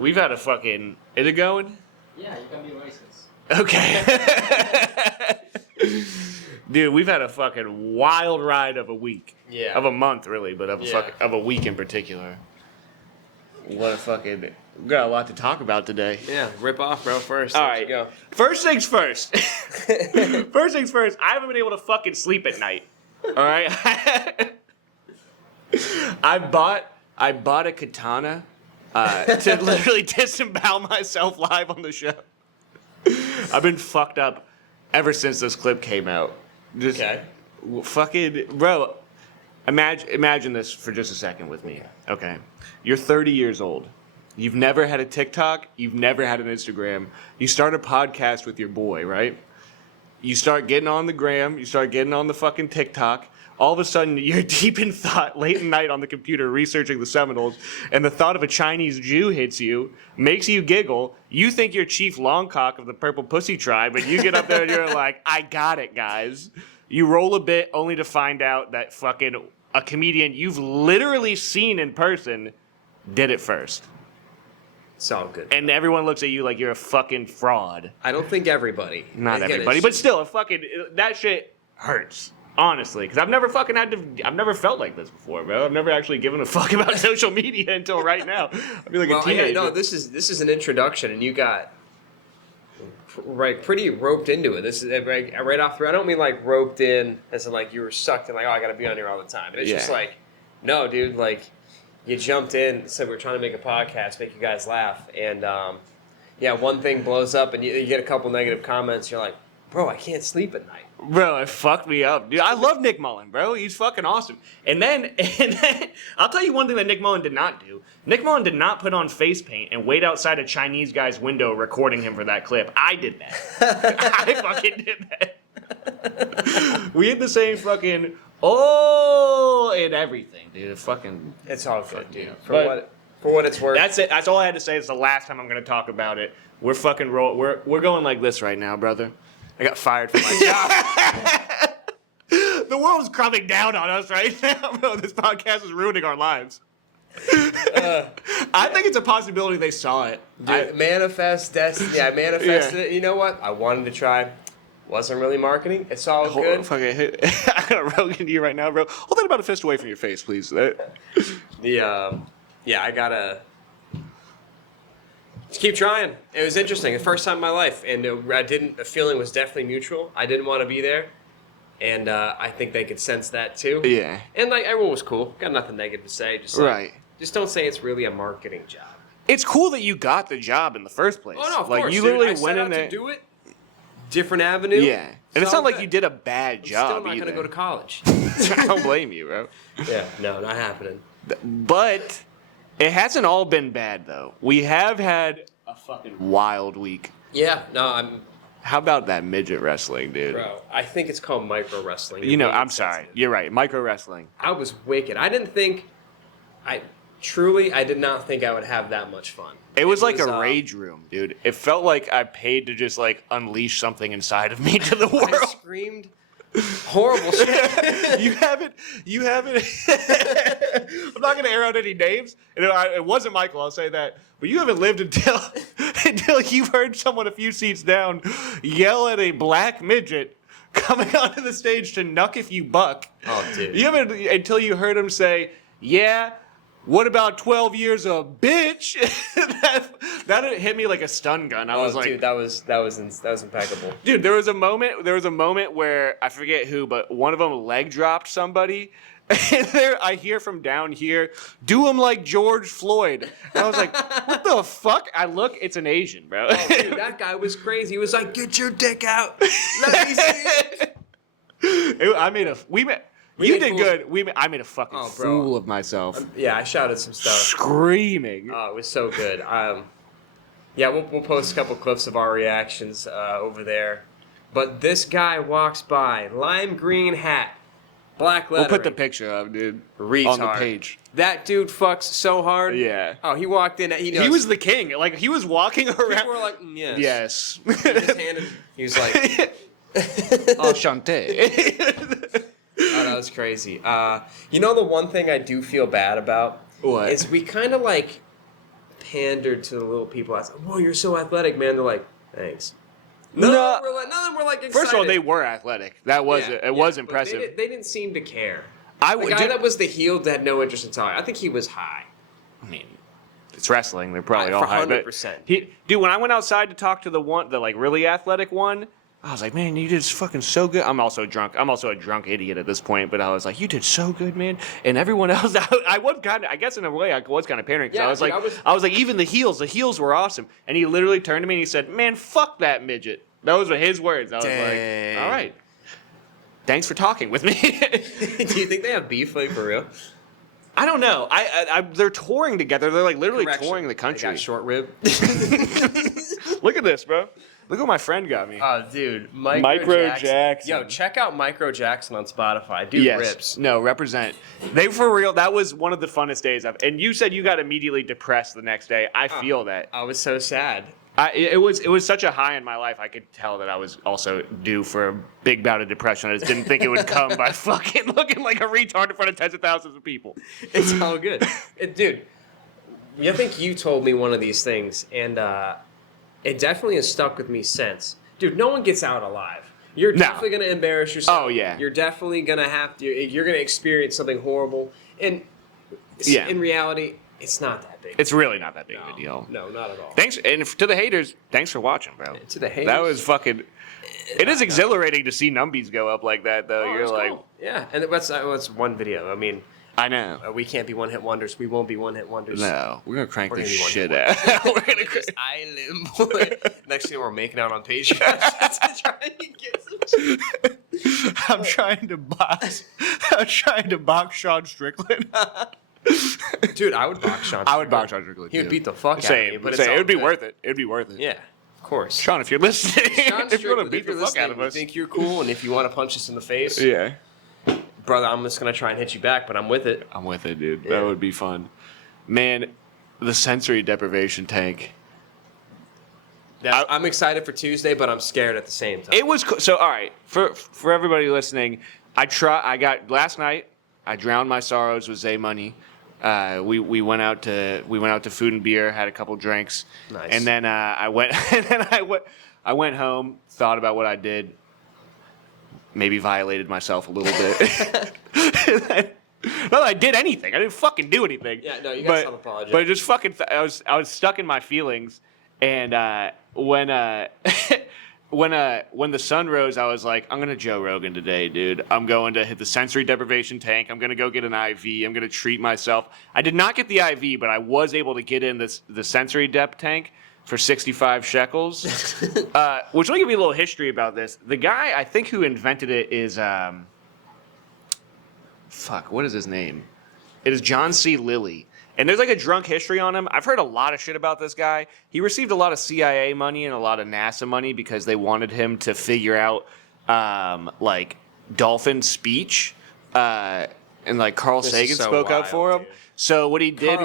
we've had a fucking... Is it going? Yeah, you got me a license. Okay. Dude, we've had a fucking wild ride of a week. Yeah. Of a month, really, but of a week in particular. What a fucking... We got a lot to talk about today. Yeah, rip off, bro, first. All right. Go. First things first. First things first, I haven't been able to fucking sleep at night. All right? I bought a katana to literally disembowel myself live on the show. I've been fucked up ever since this clip came out. Just fucking... Bro, imagine this for just a second with me. Okay. You're 30 years old. You've never had a TikTok. You've never had an Instagram. You start a podcast with your boy, right? You start getting on the gram. You start getting on the fucking TikTok. All of a sudden, you're deep in thought late at night on the computer researching the Seminoles, and the thought of a Chinese Jew hits you, makes you giggle. You think you're Chief Longcock of the Purple Pussy Tribe, and you get up there and you're like, I got it, guys. You roll a bit only to find out that fucking a comedian you've literally seen in person did it first. It's all good. And everyone looks at you like you're a fucking fraud. I don't think everybody. Not everybody, but still, that shit hurts. Honestly, because I've never felt like this before, bro. I've never actually given a fuck about social media until right now. I feel like a teenager. No, this is an introduction, and you got pretty roped into it. This is right off the. I don't mean like roped in as in like you were sucked and like, oh, I gotta be on here all the time. It's just like, no, dude, like you jumped in, said we're trying to make a podcast, make you guys laugh, and one thing blows up, and you get a couple negative comments. You're like, bro, I can't sleep at night. Bro, it fucked me up. Dude, I love Nick Mullen, bro. He's fucking awesome. And then, I'll tell you one thing that Nick Mullen did not do. Nick Mullen did not put on face paint and wait outside a Chinese guy's window recording him for that clip. I did that. I fucking did that. We had the same fucking, and everything, dude. It's all good, dude. For what it's worth. That's it. That's all I had to say. It's the last time I'm going to talk about it. We're fucking we're going like this right now, brother. I got fired from my job. The world's coming down on us right now, bro. This podcast is ruining our lives. I think it's a possibility they saw it. Dude, manifest destiny. I manifested it. You know what? I wanted to try. Wasn't really marketing. It's all good. I got a rogue into you right now, bro. Hold that about a fist away from your face, please. I gotta just keep trying. It was interesting. The first time in my life, and the feeling was definitely mutual. I didn't want to be there, and I think they could sense that too. Yeah. And like everyone was cool. Got nothing negative to say. Just don't say it's really a marketing job. It's cool that you got the job in the first place. Oh no, of course. You literally went in there to do it. Different avenue. Yeah. And it's not like you did a bad job. I'm still not going to go to college. I don't blame you, bro. Yeah, no, not happening. But it hasn't all been bad, though. We have had a fucking wild week. Yeah, no, How about that midget wrestling, dude? Bro, I think it's called micro wrestling. I'm sorry. You're right. Micro wrestling. I was wicked. I did not think I would have that much fun. It was like a rage room, dude. It felt like I paid to just like unleash something inside of me to the world. I screamed horrible shit. You haven't. I'm not going to air out any names. It wasn't Michael, I'll say that. But you haven't lived until you've heard someone a few seats down yell at a black midget coming onto the stage to Knuck If You Buck. Oh, dude. You haven't until you heard him say, yeah, what about 12 years of bitch? that hit me like a stun gun. I was like, dude, that was impeccable. Dude, there was a moment where I forget who, but one of them leg dropped somebody. And I hear from down here, do him like George Floyd. And I was like, what the fuck? I look, it's an Asian, bro. Oh, dude, that guy was crazy. He was like, get your dick out. Let me see it. You did good. I made a fucking fool of myself. Yeah, I shouted some stuff. Screaming. Oh, it was so good. We'll post a couple clips of our reactions over there. But this guy walks by, lime green hat, black lettering. We'll put the picture up, dude. Retard. On the page. That dude fucks so hard. Yeah. Oh, he walked in. He was the king. Like, he was walking around. People were like, yes. Yes. He was like, enchanté. Oh, that was crazy. The one thing I do feel bad about what? is we kind of like pandered to the little people. I said, "Whoa, you're so athletic, man." They're like, "Thanks." None of them were like excited. First of all, they were athletic. That was it was but impressive. They didn't seem to care. The guy that was the heel had no interest in talking. I think he was high. I mean, it's wrestling. They're probably all for high. 100%. Dude, when I went outside to talk to the like really athletic one, I was like, man, you did fucking so good. I'm also drunk. I'm also a drunk idiot at this point, but I was like, you did so good, man. And everyone else, I was kind of, I guess in a way, I was kind of paranoid because I was like, even the heels were awesome. And he literally turned to me and he said, man, fuck that midget. Those were his words. I was like, all right. Thanks for talking with me. Do you think they have beef, like, for real? I don't know. They're touring together. They're like literally touring the country. I got short rib. Look at this, bro. Look what my friend got me. Oh, dude. Micro Jackson. Yo, check out Micro Jackson on Spotify. Dude rips. No, represent. They, for real, that was one of the funnest days and you said you got immediately depressed the next day. I feel that. I was so sad. It was such a high in my life. I could tell that I was also due for a big bout of depression. I just didn't think it would come by fucking looking like a retard in front of tens of thousands of people. It's all good. Dude, I think you told me one of these things, and it definitely has stuck with me since. Dude, no one gets out alive. You're definitely going to embarrass yourself. Oh, yeah. You're definitely going to have to, you're going to experience something horrible. And in reality, it's not that big. It's really not that big of a deal. No, not at all. Thanks, and to the haters, thanks for watching, bro. To the haters. That was fucking... It is exhilarating to see numbies go up like that, though. You're like... Cool. Yeah, and that's one video. I mean... I know. We can't be one-hit wonders. We won't be one-hit wonders. No. We're going to crank this shit out. We're going to crank... Island boy. Next thing we're making out on Patreon. Trying to get some shit. I'm trying to box Sean Strickland. Dude, I would box Sean Strickland. I would box Sean Strickland. He would beat the fuck out of me. But it would be worth it. It would be worth it. Yeah, of course. Sean, if you're listening, Sean if you want to beat the fuck out of us, think you're cool, and if you want to punch us in the face, yeah, brother, I'm just gonna try and hit you back, but I'm with it. I'm with it, dude. Yeah. That would be fun. Man, the sensory deprivation tank. I'm excited for Tuesday, but I'm scared at the same time. It was so. All right, for everybody listening, last night. I drowned my sorrows with Zay Money. We went out to Food and Beer, had a couple drinks, nice. And then I went home, thought about what I did, maybe violated myself a little bit. Not that I did anything. I didn't fucking do anything. Yeah, no, you got some apology. But just fucking, I was stuck in my feelings, and when the sun rose, I was like, I'm going to Joe Rogan today, dude. I'm going to hit the sensory deprivation tank. I'm going to go get an IV. I'm going to treat myself. I did not get the IV, but I was able to get in the sensory dep tank for 65 shekels. Which, let me give you a little history about this. The guy, I think, who invented it is, what is his name? It is John C. Lilly. And there's like a drunk history on him. I've heard a lot of shit about this guy. He received a lot of CIA money and a lot of NASA money because they wanted him to figure out like dolphin speech. And like Carl Sagan spoke up for him. Dude. So what he did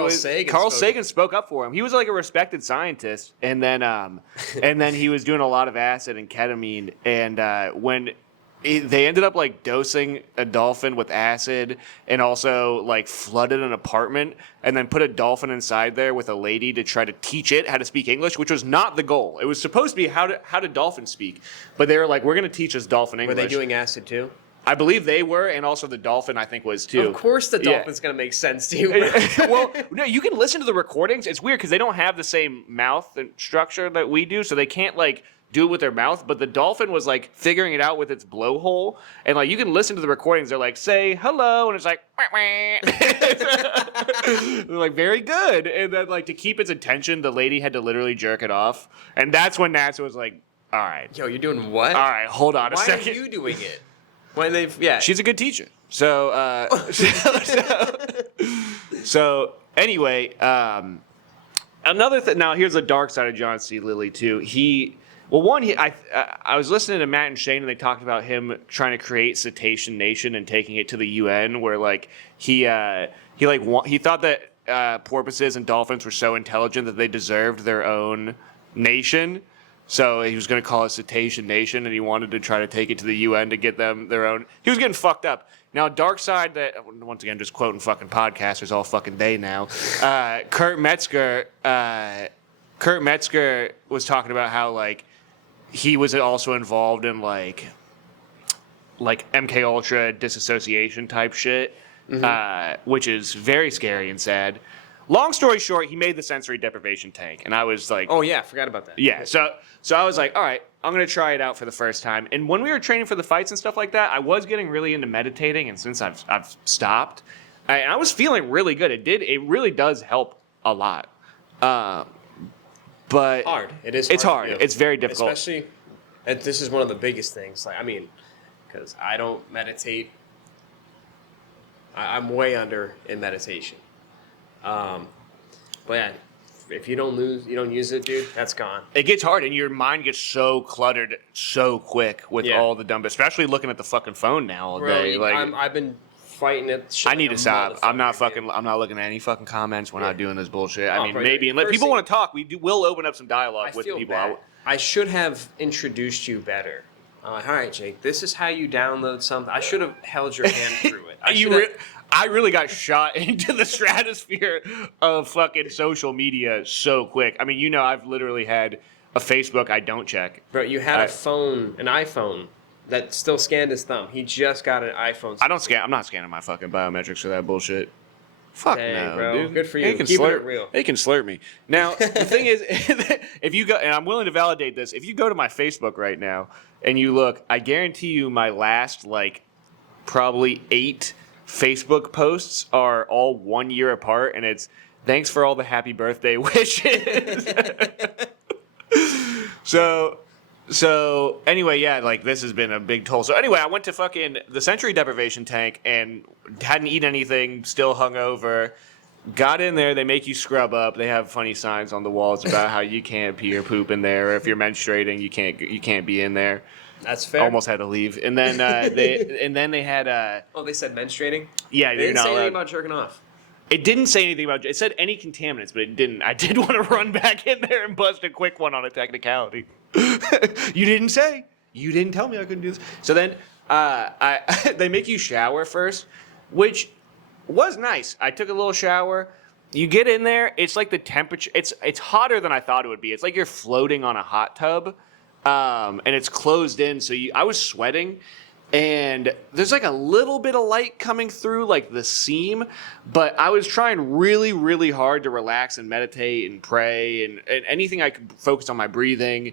Carl Sagan spoke up for him. He was like a respected scientist, and then he was doing a lot of acid and ketamine. And when they ended up like dosing a dolphin with acid and also like flooded an apartment and then put a dolphin inside there with a lady to try to teach it how to speak English, which was not the goal. It was supposed to be how do dolphins speak, but they were like, we're going to teach us dolphin English. Were they doing acid too? I believe they were, and also the dolphin, I think, was too. Of course the dolphin's going to make sense to you. Well, no, you can listen to the recordings. It's weird because they don't have the same mouth and structure that we do, so they can't like do it with their mouth, but the dolphin was like figuring it out with its blowhole, and like you can listen to the recordings. They're like, say hello, and it's like they're like, very good. And then like to keep its attention, the lady had to literally jerk it off, and that's when NASA was like, all right, yo, you're doing what? All right, hold on a second. Why are you doing it? Why yeah, she's a good teacher. So so anyway, another thing. Now here's the dark side of John C. Lilly too. I was listening to Matt and Shane, and they talked about him trying to create Cetacean Nation and taking it to the UN, where like he thought that porpoises and dolphins were so intelligent that they deserved their own nation. So he was going to call it Cetacean Nation, and he wanted to try to take it to the UN to get them their own. He was getting fucked up. Now, dark side that, once again, just quoting fucking podcasters all fucking day now. Kurt Metzger was talking about how, like, he was also involved in, like MK Ultra disassociation type shit, which is very scary and sad. Long story short, he made the sensory deprivation tank, and I was like, oh yeah, forgot about that. yeah. So I was like, all right, I'm gonna try it out for the first time. And when we were training for the fights and stuff like that, I was getting really into meditating, and since I've stopped, I was feeling really good. It really does help a lot. But Hard. It is. It's hard. It's very difficult. Especially, and this is one of the biggest things. Like, I mean, because I don't meditate. I'm way under in meditation. But yeah, if you don't use it, dude, that's gone. It gets hard, and your mind gets so cluttered so quick with all the dumb, especially looking at the fucking phone now all day. Like, I've been fighting it. I need to stop. I'm not looking at any fucking comments. We're not doing this bullshit. I mean, bro, maybe, and let people want to talk. We'll open up some dialogue with people. Bad. I should have introduced you better. I'm like, all right, Jake, this is how you download something. I should have held your hand through it. I really got shot into the stratosphere of fucking social media so quick. I mean, I've literally had a Facebook I don't check. Bro, you had an iPhone that still scanned his thumb. He just got an iPhone. I don't scan. I'm not scanning my fucking biometrics for that bullshit. Fuck no, bro. dude. Good for you. Keeping it real. They can slurp me. Now, the thing is, if you go, and I'm willing to validate this, if you go to my Facebook right now and you look, I guarantee you my last, like, probably 8 Facebook posts are all 1 year apart, and it's thanks for all the happy birthday wishes. So anyway, yeah, like this has been a big toll. So anyway, I went to fucking the sensory deprivation tank and hadn't eaten anything, still hungover. Got in there, they make you scrub up. They have funny signs on the walls about how you can't pee or poop in there. Or if you're menstruating, you can't be in there. That's fair. Almost had to leave. And then they had they said menstruating? Yeah, they didn't say anything about jerking off. It didn't say anything about it. It said any contaminants, but it didn't. I did want to run back in there and bust a quick one on a technicality. You didn't say. You didn't tell me I couldn't do this. So then they make you shower first, which was nice. I took a little shower. You get in there. It's like the temperature. It's hotter than I thought it would be. It's like you're floating on a hot tub, and it's closed in. So I was sweating. And there's like a little bit of light coming through like the seam, but I was trying really, really hard to relax and meditate and pray and anything I could focus on my breathing.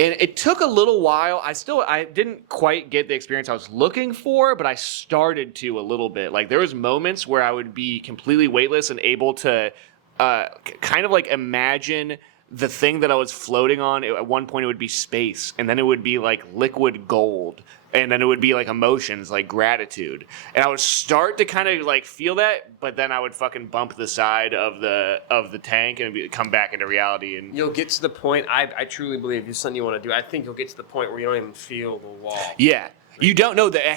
And it took a little while. I didn't quite get the experience I was looking for, but I started to a little bit. Like there was moments where I would be completely weightless and able to kind of like imagine the thing that I was floating on. At one point it would be space, and then it would be like liquid gold. And then it would be like emotions, like gratitude. And I would start to kind of like feel that, but then I would fucking bump the side of the tank and come back into reality. And you'll get to the point, I truly believe it's something you want to do. I think you'll get to the point where you don't even feel the wall. Yeah. You don't know that it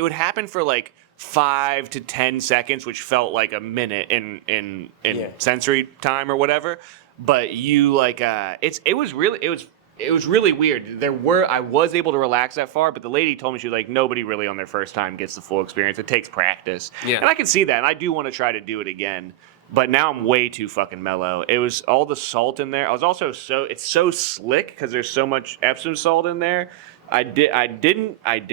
would happen for like 5 to 10 seconds, which felt like a minute in sensory time or whatever. But you like, it was really weird. I was able to relax that far, but the lady told me, she was like, nobody really on their first time gets the full experience. It takes practice. Yeah. And I can see that, and I do want to try to do it again. But now I'm way too fucking mellow. It was all the salt in there. I was also it's so slick because there's so much Epsom salt in there. I did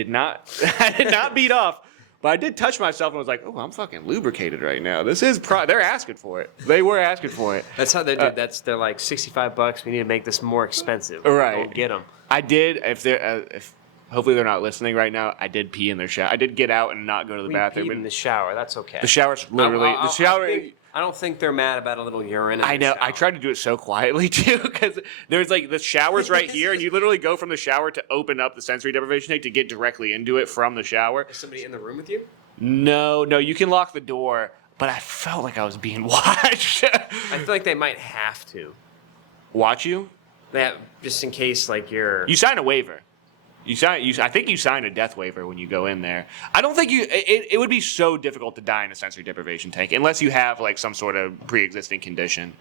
not beat off. But I did touch myself and was like, oh, I'm fucking lubricated right now. This is they're asking for it. They were asking for it. That's how they do. They're like $65. We need to make this more expensive. Right. Go get them. I did. If hopefully they're not listening right now. I did pee in their shower. I did get out and not go to the bathroom. In the shower. That's okay. The shower's literally the shower. I don't think they're mad about a little urine. I know. I tried to do it so quietly too, because there's like the shower's right here, and you literally go from the shower to open up the sensory deprivation tank to get directly into it from the shower. Is somebody in the room with you? No, you can lock the door, but I felt like I was being watched. I feel like they might have to watch you. Just in case, like you sign a waiver. I think you sign a death waiver when you go in there. I don't think it would be so difficult to die in a sensory deprivation tank unless you have like some sort of pre-existing condition.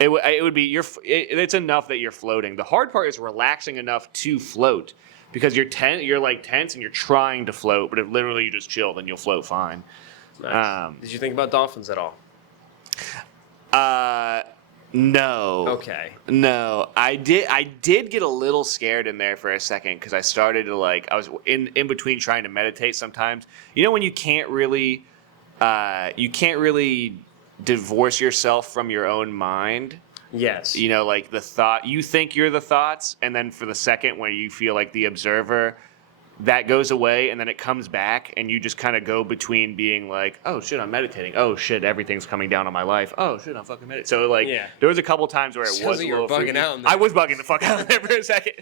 It would be it's enough that you're floating. The hard part is relaxing enough to float, because you're like tense and you're trying to float, but if literally you just chill, then you'll float fine. Nice. Did you think about dolphins at all? No. Okay. No, I did get a little scared in there for a second because I started to I was in between trying to meditate sometimes. You know when you can't really divorce yourself from your own mind. Yes. You know, like the thought, you think you're the thoughts, and then for the second when you feel like the observer, that goes away, and then it comes back, and you just kind of go between being like, oh shit, I'm meditating. Oh shit, everything's coming down on my life. Oh shit, I'm fucking meditating. So there was a couple times where it was a little bugging freaky. out in there. I was bugging the fuck out in there for a second.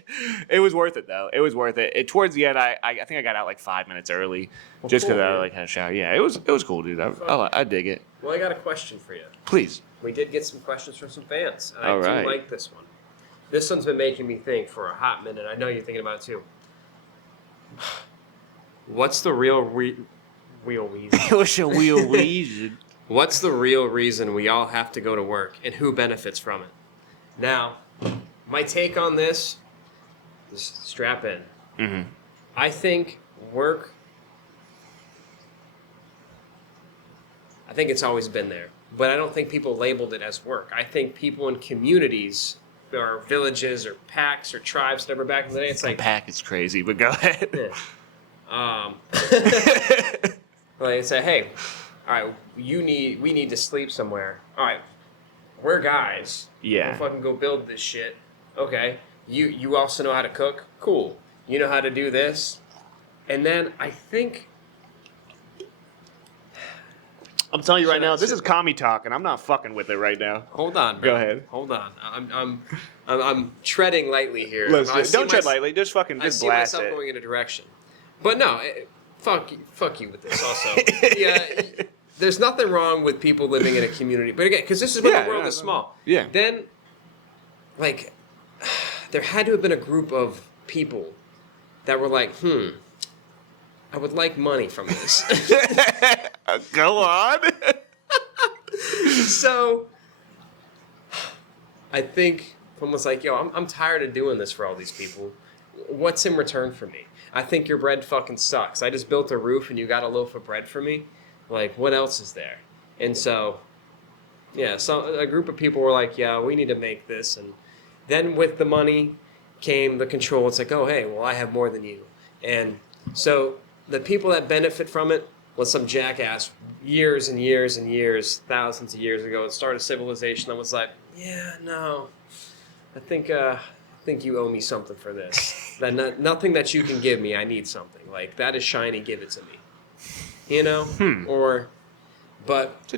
It was worth it though. It was worth it. Towards the end, I think I got out like 5 minutes early, just because I had a shower. Yeah, it was cool, dude. I dig it. Well, I got a question for you. Please. We did get some questions from some fans. And All I right. do like this one. This one's been making me think for a hot minute. I know you're thinking about it too. What's the real reason? What's a real reason? What's the real reason we all have to go to work, and who benefits from it? Now, my take on this, just strap in. Mm-hmm. I think work. I think it's always been there, but I don't think people labeled it as work. I think people in communities or villages or packs or tribes, whatever, back in the day, it's like pack is crazy, but go ahead. Like say, hey, all right, we need to sleep somewhere. All right, we're guys. Yeah. We'll fucking go build this shit. Okay. You also know how to cook? Cool. You know how to do this? And then I think I'm telling you right now, this is commie talk, and I'm not fucking with it right now. hold on, bro. Go ahead. Hold on. I'm treading lightly here. Don't tread lightly. Just fucking I just see blast myself it. going in a direction. But no, fuck you with this also. Yeah, there's nothing wrong with people living in a community. But again, because this is when the world is small. Yeah. Then, there had to have been a group of people that were like, I would like money from this. Go on. So, I think someone was like, yo, I'm tired of doing this for all these people. What's in return for me? I think your bread fucking sucks. I just built a roof and you got a loaf of bread for me. Like, what else is there? And so, yeah, so a group of people were like, yeah, we need to make this. And then with the money came the control. It's like, oh, hey, well, I have more than you. And so the people that benefit from it was some jackass years and years and years, thousands of years ago, and started civilization that was like, yeah, no, I think you owe me something for this. That nothing that you can give me, I need something. Like, that is shiny, give it to me. You know? But That's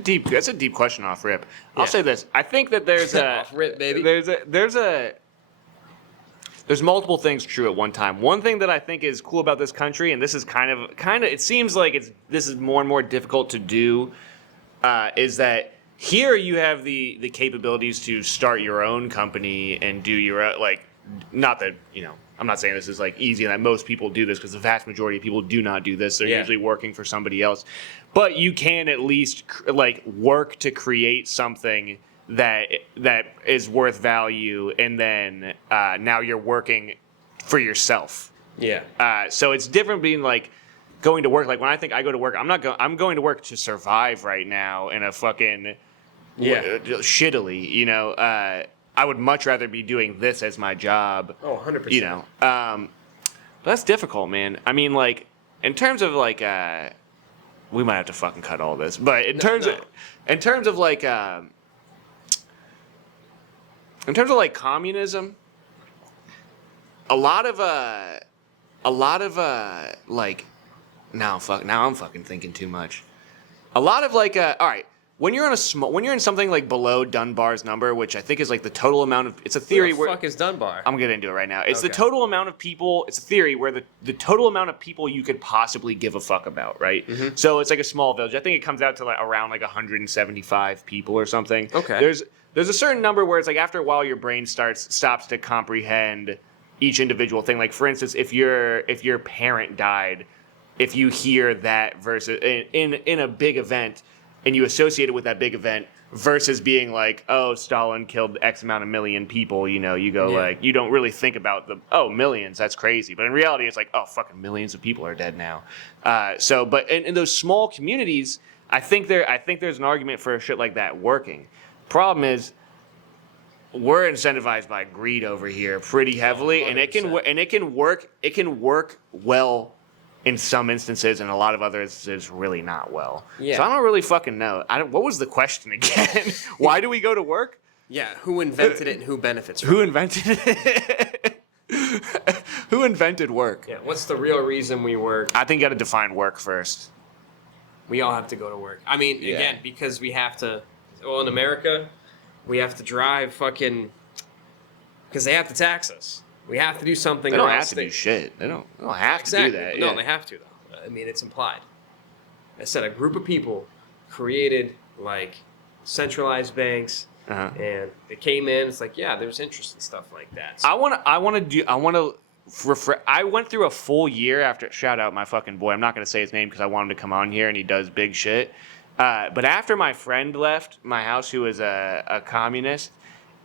a deep question off rip. I'll say this. I think that there's a off rip, baby. There's multiple things true at one time. One thing that I think is cool about this country, and this is kind of it seems like this is more and more difficult to do, is that here you have the capabilities to start your own company and do your own, not that, I'm not saying this is easy and that most people do this, because the vast majority of people do not do this. They're usually working for somebody else. But you can at least work to create something that is worth value, and then now you're working for yourself. Yeah. So it's different being going to work. When I think I go to work, I'm going to work to survive right now in a fucking shittily. I would much rather be doing this as my job. Oh, 100%. But that's difficult, man. I mean, in terms of we might have to fucking cut all this, but in terms of communism, now I'm fucking thinking too much. A lot of all right, when you're in something below Dunbar's number, which I think is the total amount of, it's a theory where the fuck is Dunbar? I'm gonna get into it right now. It's the total amount of people. It's a theory where the total amount of people you could possibly give a fuck about, right? Mm-hmm. So it's a small village. I think it comes out to around 175 people or something. Okay. There's a certain number where it's after a while your brain stops to comprehend each individual thing. For instance, if your parent died, if you hear that versus in a big event, and you associate it with that big event versus being like, oh, Stalin killed X amount of million people, you know, you go like, you don't really think about millions, that's crazy. But in reality, it's like, oh, fucking millions of people are dead now. But in those small communities, I think there's an argument for shit like that working. Problem is, we're incentivized by greed over here pretty heavily, 100%. and it can work well in some instances, and a lot of other instances really not well. Yeah. So I don't really fucking know. What was the question again? Why do we go to work? Yeah, who invented it and who benefits from it? Who invented it? Who invented work? Yeah, what's the real reason we work? I think you got to define work first. We all have to go to work. I mean, again, because we have to. Well, in America, we have to drive fucking. Because they have to tax us. We have to do something. They don't have to do shit. They don't have to do that. No, they have to though. I mean, it's implied. I said a group of people created like centralized banks, and they came in. It's like, yeah, there's interest in stuff like that. So, I went through a full year after. Shout out my fucking boy. I'm not gonna say his name because I want him to come on here, and he does big shit. But after my friend left my house, who was a communist,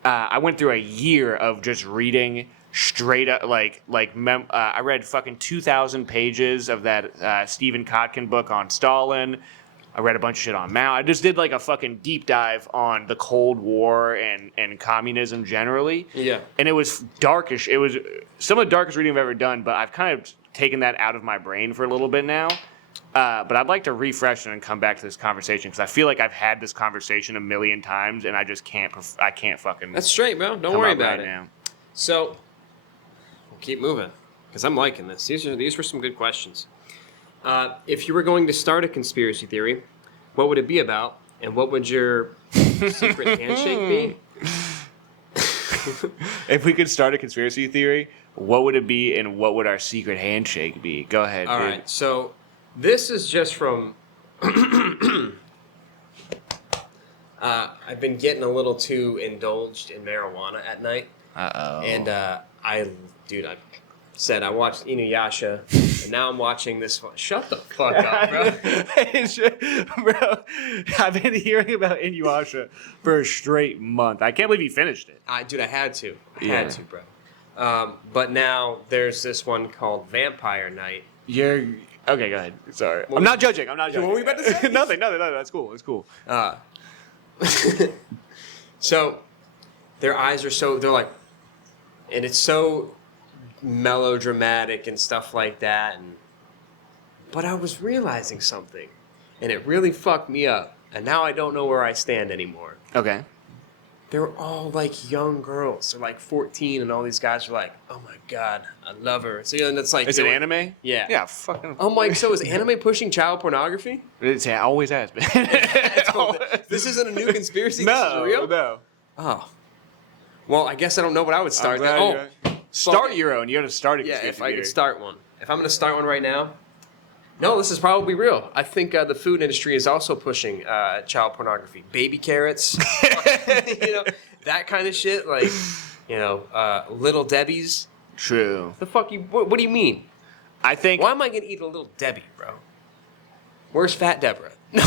I went through a year of just reading straight up I read fucking 2,000 pages of that Stephen Kotkin book on Stalin. I read a bunch of shit on Mao. I just did like a fucking deep dive on the Cold War and communism generally. Yeah. And it was darkish. It was some of the darkest reading I've ever done, but I've kind of taken that out of my brain for a little bit now. But I'd like to refresh it and come back to this conversation because I feel like I've had this conversation a million times and I just can't fucking. That's straight, bro. Don't worry about it. Now. So, we'll keep moving because I'm liking this. These were some good questions. If you were going to start a conspiracy theory, what would it be about, and what would your secret handshake be? If we could start a conspiracy theory, what would it be, and what would our secret handshake be? Go ahead. All right. So this is just from. I've been getting a little too indulged in marijuana at night. And I watched Inuyasha, and now I'm watching this one. Shut the fuck up, bro. Bro, I've been hearing about Inuyasha for a straight month. I can't believe you finished it. I had to. I had to, bro. But now there's this one called Vampire Night. Okay, go ahead. Sorry. I'm not judging. What were we about to say? Nothing. That's cool. It's cool. So, their eyes are they're like, and it's so melodramatic and stuff like that. But I was realizing something, and it really fucked me up. And now I don't know where I stand anymore. Okay. They're all like young girls. They're like 14, and all these guys are like, "Oh my god, I love her." So and it's like, is it anime? Yeah. Yeah. Fucking. Oh my. So is anime pushing child pornography? It always has been. This isn't a new conspiracy. This is real. No. Oh. Well, I guess I don't know what I would start. Start your own. You got to start a conspiracy if I could start one. If I'm going to start one right now. No, this is probably real. I think the food industry is also pushing child pornography. Baby carrots, that kind of shit. Like, Little Debbie's. True. The fuck what do you mean? I think. Why am I going to eat a Little Debbie, bro? Where's Fat Deborah? No.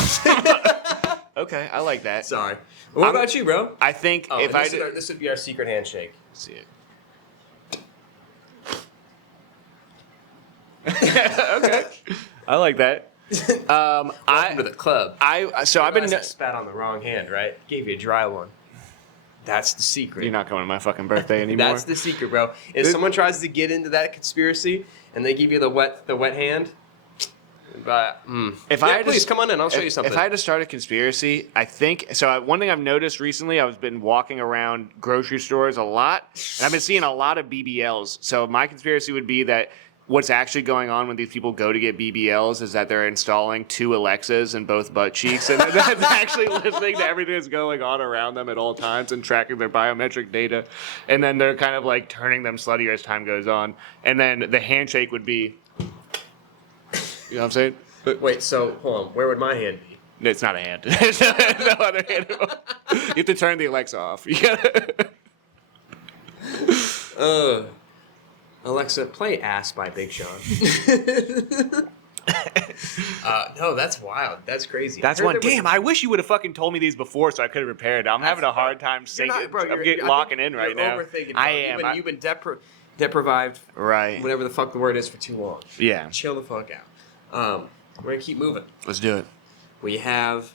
Okay, I like that. Sorry. What about you, bro? I think this would be our secret handshake. Let's see it. Okay, I like that. Welcome to the club. I've been spat on the wrong hand, right? Gave you a dry one. That's the secret. You're not coming to my fucking birthday anymore. That's the secret, bro. If someone tries to get into that conspiracy and they give you the wet hand. Please come on in. I'll show you something. If I had to start a conspiracy, I think so. One thing I've noticed recently, I've been walking around grocery stores a lot, and I've been seeing a lot of BBLs. So my conspiracy would be that what's actually going on when these people go to get BBLs is that they're installing 2 Alexas in both butt cheeks, and they're actually listening to everything that's going on around them at all times and tracking their biometric data, and then they're kind of like turning them sluttier as time goes on. And then the handshake would be. You know what I'm saying? Wait, so hold on. Where would my hand be? It's not a hand. There's no other hand. You have to turn the Alexa off. Alexa, play Ass by Big Sean. No, that's wild. That's crazy. That's one. Damn, I wish you would have fucking told me these before so I could have repaired. I'm having a hard time sinking. I'm getting locking in right now. Overthinking, bro. I am. You've been deprived. Right. Whatever the fuck the word is for too long. Yeah. Chill the fuck out. We're gonna keep moving. Let's do it. We have.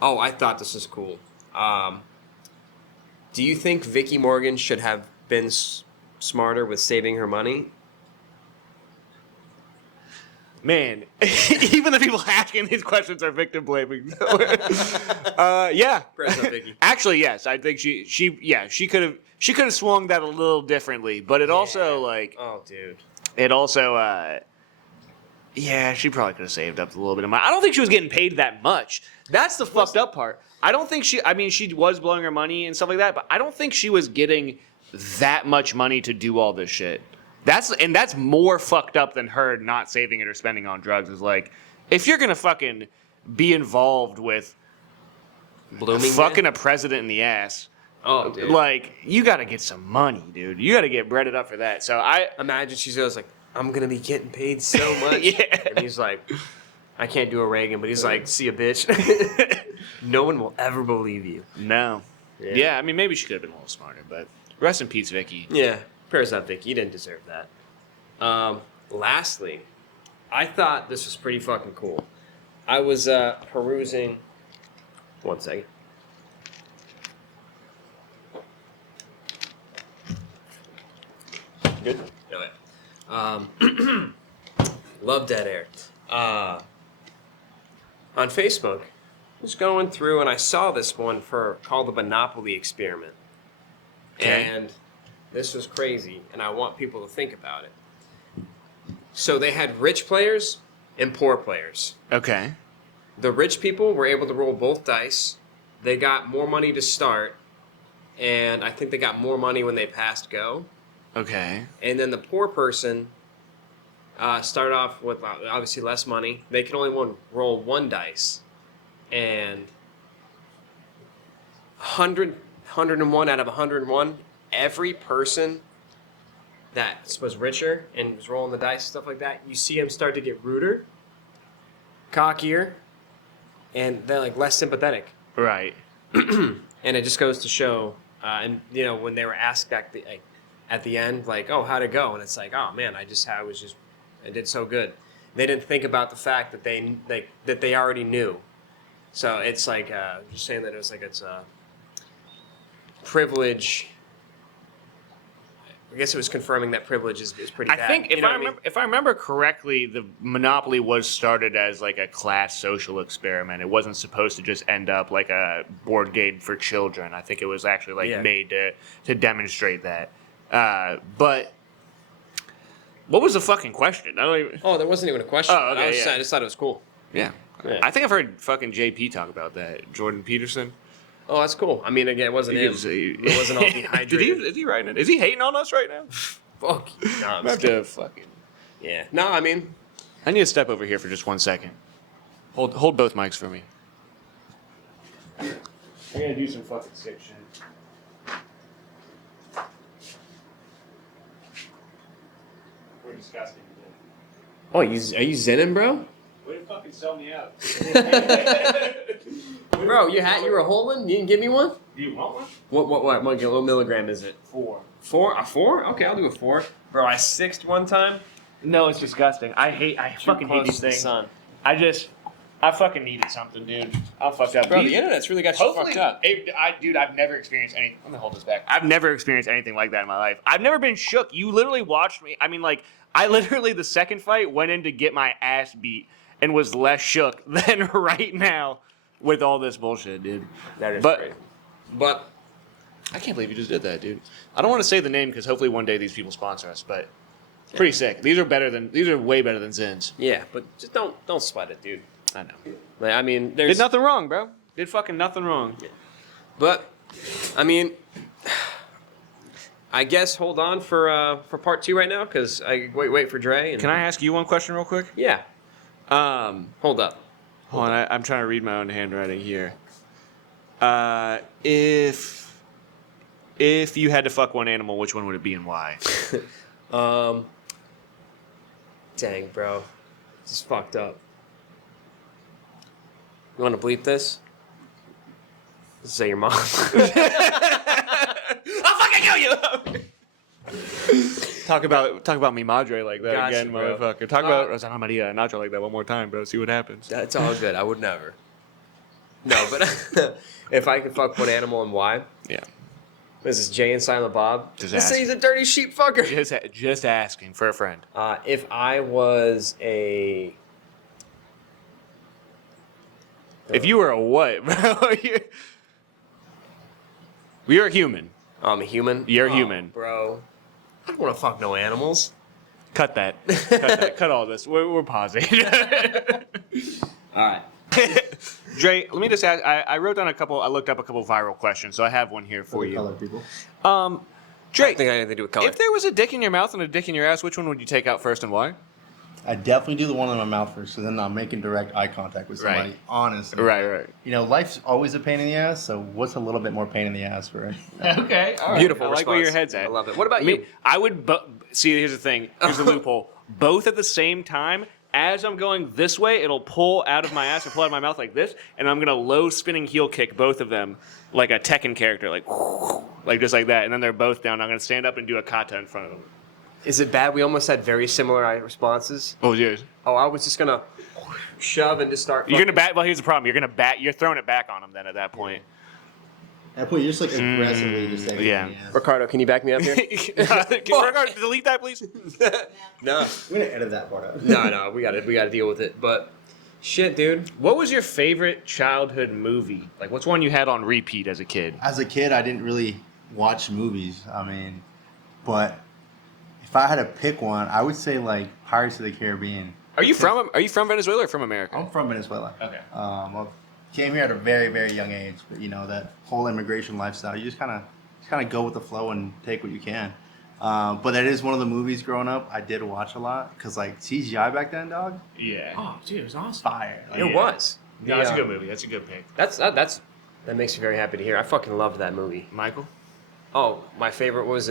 Oh, I thought this was cool. Do you think Vicky Morgan should have been smarter with saving her money? Man, even the people asking these questions are victim blaming. Yeah. Vicky. Actually, yes. I think she could have swung that a little differently, but it also like. Oh, dude. It also. Yeah, she probably could have saved up a little bit of money. I don't think she was getting paid that much. That's the fucked up part. I don't think she was blowing her money and stuff like that, but I don't think she was getting that much money to do all this shit. That's more fucked up than her not saving it or spending on drugs. Is like, if you're gonna fucking be involved with fucking a president in the ass, dude. Like, you gotta get some money, dude. You gotta get breaded up for that. So I imagine she goes like, I'm gonna be getting paid so much. Yeah. And he's like, I can't do a Reagan, but he's like, see a bitch. No one will ever believe you. No. Yeah, I mean, maybe she could have been a little smarter, but rest in peace, Vicky. Yeah, prayers up, Vicky. You didn't deserve that. Lastly, I thought this was pretty fucking cool. I was perusing. One second. Good? Okay. Love dead air. On Facebook, I was going through and I saw this one called the Monopoly Experiment. Okay. And this was crazy, and I want people to think about it. So they had rich players and poor players. Okay. The rich people were able to roll both dice. They got more money to start, and I think they got more money when they passed go. Okay. And then the poor person started off with obviously less money. They can only roll one dice. And 101 out of 101, every person that was richer and was rolling the dice, stuff like that, you see him start to get ruder, cockier, and they're like less sympathetic. Right. And it just goes to show, and you know, when they were asked at the end, like, oh, how'd it go? And it's like, oh man, I did so good. They didn't think about the fact that they already knew. So it's like just saying that it's a privilege. I guess it was confirming that privilege is pretty bad. I think if I remember correctly, the Monopoly was started as like a class social experiment. It wasn't supposed to just end up like a board game for children. I think it was actually made to demonstrate that. But what was the fucking question? Oh, there wasn't even a question. Oh, okay, I just thought it was cool. Yeah. I think I've heard fucking JP talk about that. Jordan Peterson. Oh, that's cool. I mean, again, it wasn't him. It wasn't all dehydrated. Is he writing it? Is he hating on us right now? Fuck. No, I'm have to fucking. Yeah. No, I mean, I need to step over here for just 1 second. Hold both mics for me. I'm gonna do some fucking sick shit. We're disgusting. oh, are you zinning, bro? Way to fucking sell me out. Bro, you were holding? You didn't give me one? Do you want one? What milligram is it? 4. 4? A 4? Okay, I'll do a 4. Bro, I sixed one time. No, it's disgusting. I fucking hate these things. Sun. I fucking needed something, dude. I'm fucked up. Bro, the internet's really got you fucked up. Dude, I've never experienced anything. Let me hold this back. I've never experienced anything like that in my life. I've never been shook. You literally watched me. I mean, like, I literally, the second fight, went in to get my ass beat and was less shook than right now with all this bullshit, dude. That is great. But I can't believe you just did that, dude. I don't want to say the name because hopefully one day these people sponsor us, but pretty sick. These are way better than Zyns. Yeah, but just don't sweat it, dude. I know. Like, I mean, Did nothing wrong, bro. Did fucking nothing wrong. Yeah. But I mean, I guess hold on for part 2 right now because I wait for Dre. Can I ask you one question real quick? Yeah. Hold up. Hold on, I'm trying to read my own handwriting here. If you had to fuck one animal, which one would it be and why? Dang, bro. This is fucked up. You want to bleep this? Say your mom. I'll fucking kill you! Talk about mi madre like that Gotcha, again, bro. motherfucker. Talk about Rosanna Maria Nacho like that one more time, bro. See what happens. That's all good. I would never. No, but if I could fuck one animal and why? Yeah. This is Jay and Silent Bob. Just This ask. he's a dirty sheep fucker. Just asking for a friend. If I was a... If you were a what, bro? You're a human. I'm a human? You're a human. Bro. I don't want to fuck no animals. Cut that. Cut all this. We're pausing. All right. Dre, let me just ask. I wrote down I looked up a couple viral questions, so I have one here for you. Color people. Dre, Dre, I don't think I had anything to do with color. if there was a dick in your mouth and a dick in your ass, which one would you take out first and why? I definitely do the one in my mouth first, so then I'm making direct eye contact with somebody. Right. Honestly. Right. You know, life's always a pain in the ass, so what's a little bit more pain in the ass for it? Okay. All right. Beautiful I like where response. your head's at. I love it. What about Me, you? I would see. Here's the thing. Here's the loophole. Both at the same time. As I'm going this way, it'll pull out of my ass or pull out of my mouth like this, and I'm gonna low spinning heel kick both of them like a Tekken character, like just like that. And then they're both down. I'm gonna stand up and do a kata in front of them. Is it bad? We almost had very similar responses. What was yours? Oh, I was just going to shove and just start... You're gonna bat. Well, here's the problem. You're throwing it back on them then at that point. At that point, you're just like aggressively just saying, yeah. Ricardo, can you back me up here? Ricardo, delete that, please. No. We're gonna edit that part out. No, we gotta deal with it. But shit, dude. What was your favorite childhood movie? Like, what's one you had on repeat as a kid? As a kid, I didn't really watch movies. I mean, but if I had to pick one, I would say like Pirates of the Caribbean. Are you from Venezuela or from America? I'm from Venezuela. Okay. I came here at a very, very young age, but you know that whole immigration lifestyle. You just kind of go with the flow and take what you can. But that is one of the movies growing up I did watch a lot because like CGI back then, dog. Yeah. Oh, dude, it was awesome. Fire. Like, It was. No, that's a good movie. That's a good pick. That makes me very happy to hear. I fucking loved that movie. Michael? Oh, my favorite was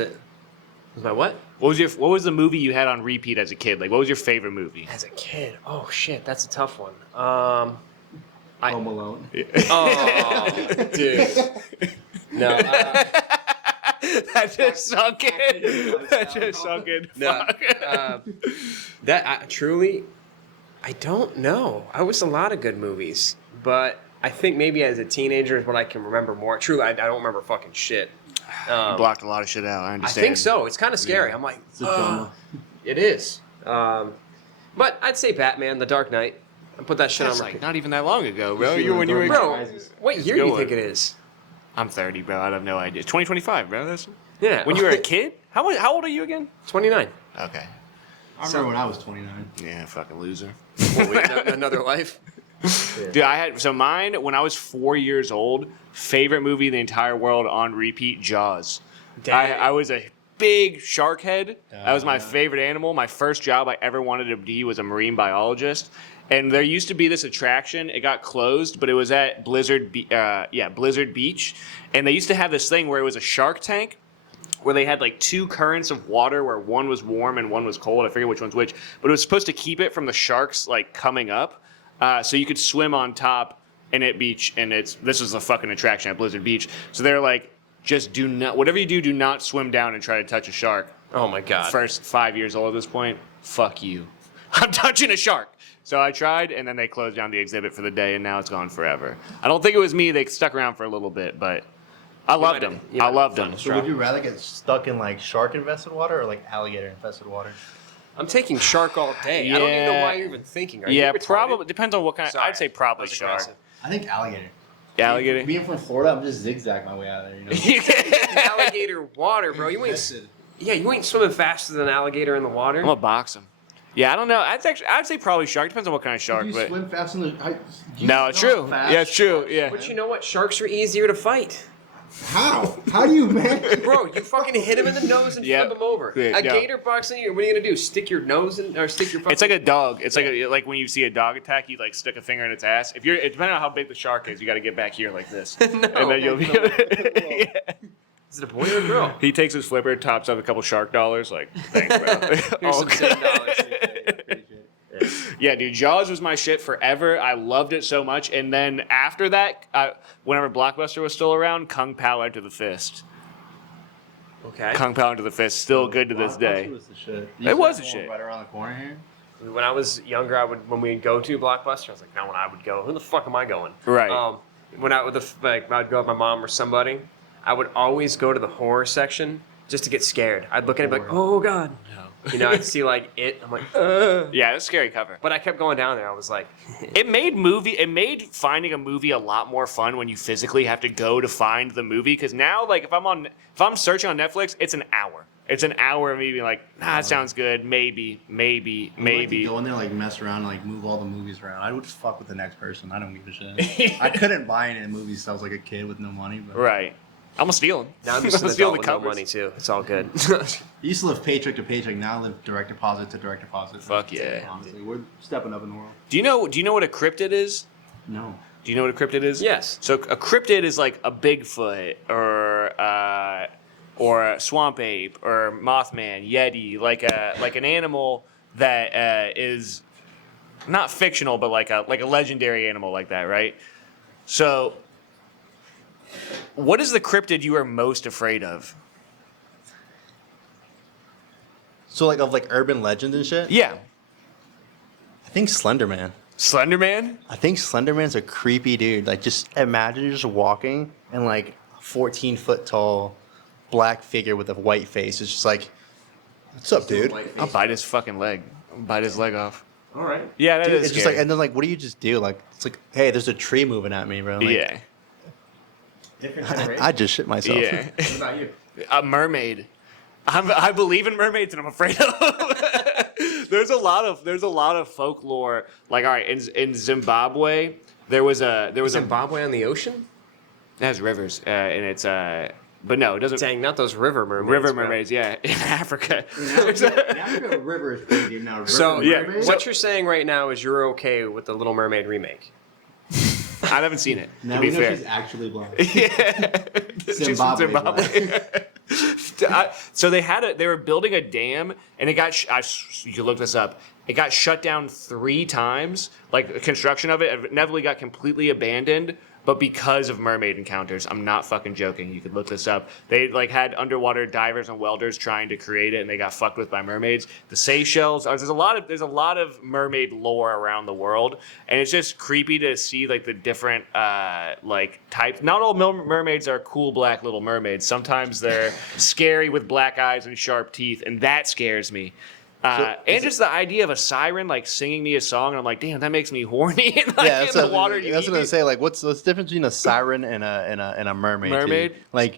my what? What was the movie you had on repeat as a kid? Like, what was your favorite movie? As a kid. Oh shit, that's a tough one. Home Alone. Oh, dude. No. That just sunk in. That just sunk in. No. Truly, I don't know. I was a lot of good movies, but I think maybe as a teenager is what I can remember more. Truly, I don't remember fucking shit. You blocked a lot of shit out. I I understand. think so. It's kind of scary. Yeah. I'm like, It's a drama. it is. But I'd say Batman, The Dark Knight. I put that shit That's on like like, not even that long ago, bro. You You when you were. bro, what year do you think it is? I'm 30, bro. I have no idea. It's 2025, bro. That's Yeah. when you were a kid. How old are you again? 29. Okay. I remember when I was 29. Yeah, fucking loser. What, wait, another life? Dude, mine when I was 4 years old. Favorite movie in the entire world on repeat, Jaws. I was a big shark head. That was my favorite animal. My first job I ever wanted to be was a marine biologist. And there used to be this attraction. It got closed, but it was at Blizzard Beach. And they used to have this thing where it was a shark tank where they had like two currents of water where one was warm and one was cold. I forget which one's which. But it was supposed to keep it from the sharks like coming up. So you could swim on top and at beach. And this was the fucking attraction at Blizzard Beach. So they're like, just do not, whatever you do not swim down and try to touch a shark. Oh my God. First 5 years old at this point, fuck you. I'm touching a shark. So I tried, and then they closed down the exhibit for the day, and now it's gone forever. I don't think it was me. They stuck around for a little bit, but I loved them. I loved them. So would you rather get stuck in like shark-infested water or like alligator-infested water? I'm taking shark all day. I don't even know why you're even thinking. Are you Yeah, retarded? probably. Depends on what kind. Sorry. I'd say probably That's shark. aggressive. I think alligator. Alligator. Being from Florida, I'm just zigzag my way out of there. You know. Alligator water, bro. You ain't swimming faster than an alligator in the water. I'm gonna box him. Yeah, I don't know. I'd say probably shark. Depends on what kind of shark. You But swim fast in the. no, it's true. Yeah, it's true. Yeah. But you know what? Sharks are easier to fight. How? How do you man? Bro, you fucking hit him in the nose and Yep. flip him over. Yeah, A yeah. gator bucks in you. What are you gonna do? Stick your nose in, or stick your fucking... It's like a dog. It's like when you see a dog attack, you like stick a finger in its ass. It depending on how big the shark is, you got to get back here like this, and then you'll be. Yeah. Is it a boy or a girl? He takes his flipper, tops up a couple shark dollars, like thanks, bro. Here's some $10. Yeah, dude, Jaws was my shit forever. I loved it so much. And then after that, whenever Blockbuster was still around, Kung Pao Enter the Fist. Okay. Kung Pao Enter the Fist, still good to this day. Blockbuster was the shit. It was the shit. Right around the corner here. When I was younger, when we'd go to Blockbuster, I was like, now when I would go, who the fuck am I going? Right. When I'd go with my mom or somebody, I would always go to the horror section just to get scared. I'd look at it and be like, oh god. No. You know, I'd see like it. I'm like, Yeah, that's a scary cover. But I kept going down there. I was like, It made finding a movie a lot more fun when you physically have to go to find the movie. Because now, like, if I'm searching on Netflix, it's an hour. It's an hour of me being like, nah, it sounds good. Maybe. Like to go in there, like mess around, like move all the movies around. I would just fuck with the next person. I don't give a shit. I couldn't buy any movies since I was like a kid with no money. But Right. I'm gonna steal them. now I'm just an adult with no money too. It's all good. I used to live paycheck to paycheck. Now I live direct deposit to direct deposit. Fuck yeah. Honestly, we're stepping up in the world. Do you know what a cryptid is? No. Do you know what a cryptid is? Yes. So a cryptid is like a Bigfoot or a swamp ape or Mothman, Yeti, like an animal that is not fictional, but like a legendary animal like that, right? So, what is the cryptid you are most afraid of? So like of like urban legends and shit. Yeah, I think Slender Man. Slender Man. I think Slender Man's a creepy dude. Like just imagine you're just walking and like a 14-foot tall black figure with a white face. It's just like, what's up, dude? I'll bite his fucking leg. I'll bite his leg off. All right. Yeah, that Dude, is it's just scary. like, and then like, what do you just do? Like, it's like, hey, there's a tree moving at me, bro. Like, yeah, Different generation. I just shit myself. yeah. What about you? A mermaid. I believe in mermaids, and I'm afraid of. There's a lot of folklore. Like, all right, in Zimbabwe, there was a Zimbabwe on the ocean? it has rivers, and it's but no, it doesn't. Dang, not those river mermaids. River bro. mermaids, yeah, in Africa. Now river is crazy. Now So, Yeah. what you're saying right now is you're okay with the Little Mermaid remake. I haven't seen it. Now to we be know fair. she's actually blind. Yeah. She's from Zimbabwe. So they were building a dam, and it got. You can look this up. It got shut down 3 times. Like the construction of it inevitably got completely abandoned. But because of mermaid encounters, I'm not fucking joking. You could look this up. They like had underwater divers and welders trying to create it, and they got fucked with by mermaids. The Seychelles. There's a lot of mermaid lore around the world, and it's just creepy to see like the different like types. Not all mermaids are cool black little mermaids. Sometimes they're scary with black eyes and sharp teeth, and that scares me. And just the idea of a siren like singing me a song, and I'm like, damn, that makes me horny. And, like, Yeah, in the water. And you that's eat what I me. say. Like, what's the difference between a siren and a mermaid? Mermaid? Too? Like,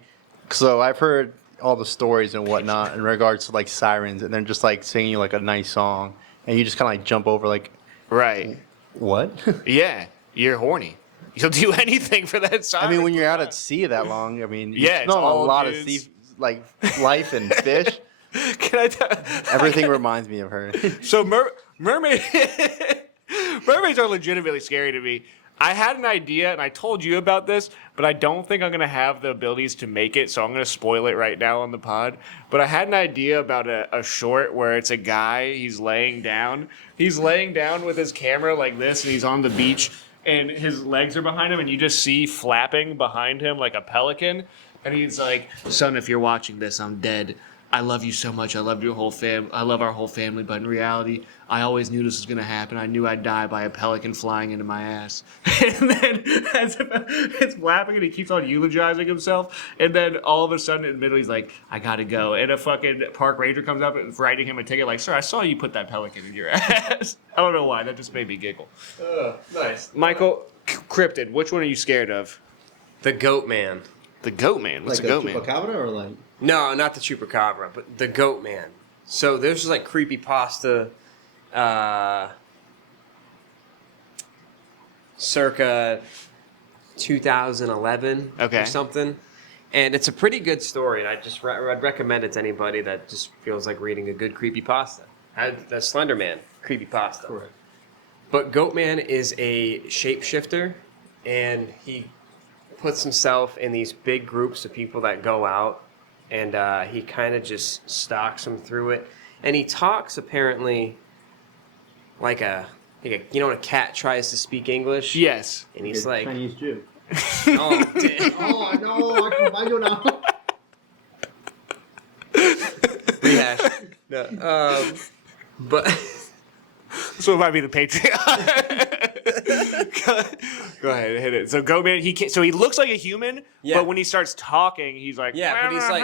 so I've heard all the stories and whatnot in regards to like sirens, and they're just like singing you like a nice song, and you just kind of like jump over like, Right. what? Yeah, you're horny. You'll do anything for that siren. I mean, when you're out at sea that long, I mean, Yeah, you it's smell a all lot of dudes. sea like life and fish. Can I tell? Everything reminds me of her. So mermaids are legitimately scary to me. I had an idea, and I told you about this, but I don't think I'm going to have the abilities to make it, so I'm going to spoil it right now on the pod. But I had an idea about a short where it's a guy, he's laying down with his camera like this, and he's on the beach, and his legs are behind him, and you just see flapping behind him like a pelican, and he's like, son, if you're watching this, I'm dead. I love you so much. I love your whole I love our whole family. But in reality, I always knew this was going to happen. I knew I'd die by a pelican flying into my ass. And then as it's flapping and he keeps on eulogizing himself. And then all of a sudden in the middle, he's like, I got to go. And a fucking park ranger comes up and is writing him a ticket like, sir, I saw you put that pelican in your ass. I don't know why. That just made me giggle. Nice. Michael, cryptid, which one are you scared of? The Goat Man. The goat man. What's like a goat man? chupacabra or like? No, not the Chupacabra, but the Goat Man. So there's just like creepypasta circa 2011 Okay. or something. And it's a pretty good story, and I'd recommend it to anybody that just feels like reading a good creepypasta. The Slender Man creepypasta. Correct. But Goat Man is a shapeshifter, and he puts himself in these big groups of people that go out, and he kind of just stalks them through it. And he talks apparently like a you know when a cat tries to speak English? Yes. And he's like, Chinese Jew. oh, damn. Oh no, I can find you now. Rehash. No. But So it might be the Patreon. Go ahead, hit it. So Goatman, so he looks like a human, Yeah. but when he starts talking, he's like, yeah, but he's like,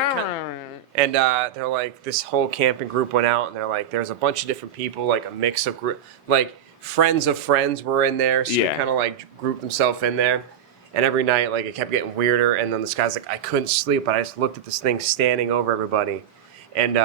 and they're like, this whole camping group went out, and they're like, there's a bunch of different people, like a mix of like friends of friends were in there, so Yeah. they kind of like grouped themselves in there. And every night, like, it kept getting weirder, and then this guy's like, I couldn't sleep, but I just looked at this thing standing over everybody. And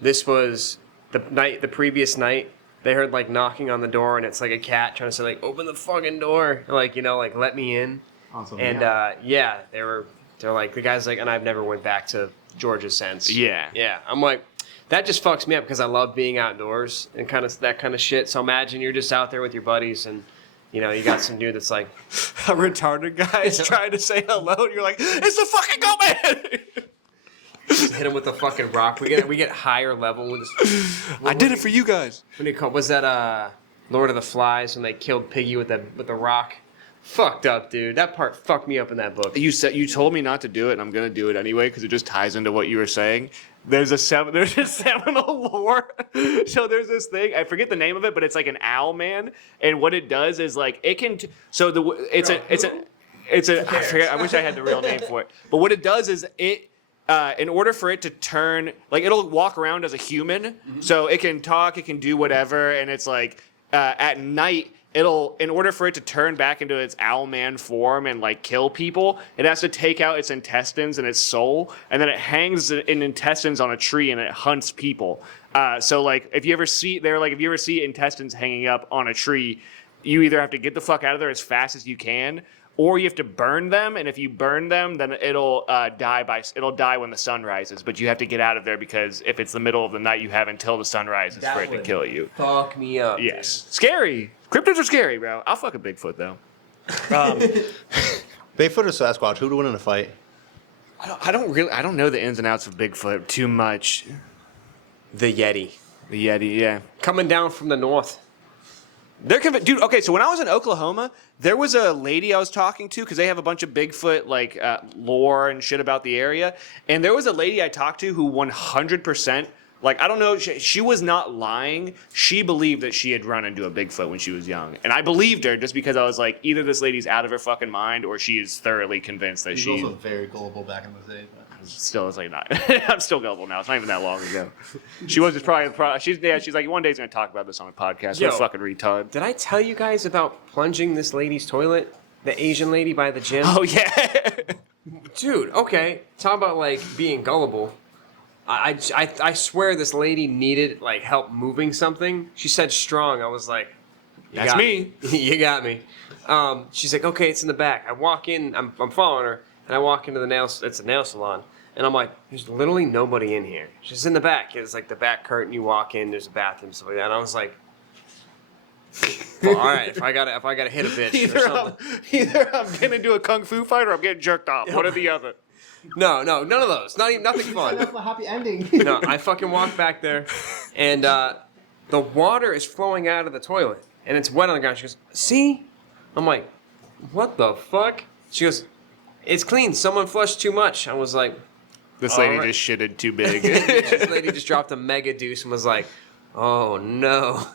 this was the previous night, they heard, like, knocking on the door, and it's like a cat trying to say, like, open the fucking door, like, you know, like, let me in. Awesome. And, they're like, the guy's like, and I've never went back to Georgia since. Yeah. Yeah. I'm like, that just fucks me up, because I love being outdoors and kind of that kind of shit. So imagine you're just out there with your buddies, and you know, you got some dude that's like a retarded guy is trying to say hello, and you're like, it's the fucking Goatman! just hit him with the fucking rock. We get higher level with this. I did it for you guys. What do you call? Was that Lord of the Flies when they killed Piggy with the rock? Fucked up, dude. That part fucked me up in that book. You told me not to do it, and I'm gonna do it anyway because it just ties into what you were saying. There's a Seminole lore. So there's this thing, I forget the name of it, but it's like an owl man, and what it does is like it can. I forget. I wish I had the real name for it. But what it does is it. In order for it to turn, like it'll walk around as a human, so it can talk, it can do whatever, and it's like at night. In order for it to turn back into its owlman form and like kill people, it has to take out its intestines and its soul, and then it hangs in intestines on a tree and it hunts people. So like if you ever see intestines hanging up on a tree, you either have to get the fuck out of there as fast as you can, or you have to burn them. And if you burn them, then it'll die when the sun rises. But you have to get out of there because if it's the middle of the night, you have until the sun rises for it to kill you. Fuck me up. Yes, scary. Cryptids are scary, bro. I'll fuck a Bigfoot though. Bigfoot or Sasquatch? Who would win in a fight? I don't know the ins and outs of Bigfoot too much. The Yeti. The Yeti, yeah. Coming down from the north. Dude, okay, so when I was in Oklahoma, there was a lady I was talking to because they have a bunch of Bigfoot like lore and shit about the area, and there was a lady I talked to who 100%, like, I don't know, she was not lying. She believed that she had run into a Bigfoot when she was young, and I believed her just because I was like, either this lady's out of her fucking mind or she is thoroughly convinced that She's also very gullible back in the day. Still, it's like not. I'm still gullible now. It's not even that long ago. She was just probably. She's like one day's gonna talk about this on a podcast. What a fucking retard. Did I tell you guys about plunging this lady's toilet? The Asian lady by the gym? Oh yeah. Dude, okay. Talk about like being gullible. I swear this lady needed like help moving something. She said strong. I was like, That's me. You got me. She's like, okay, it's in the back. I walk in. I'm following her. And I walk into it's a nail salon, and I'm like, there's literally nobody in here. She's in the back. It's like the back curtain. You walk in, there's a bathroom, stuff like that. And I was like, well, all right, if I gotta hit a bitch or something. Either I'm getting into a kung fu fight or I'm getting jerked off. One or the other. No, none of those. Nothing fun. That's a happy ending. No, I fucking walk back there, and the water is flowing out of the toilet, and it's wet on the ground. She goes, see? I'm like, what the fuck? She goes, it's clean. Someone flushed too much. I was like, this lady just shitted too big. This lady just dropped a mega deuce and was like, oh no.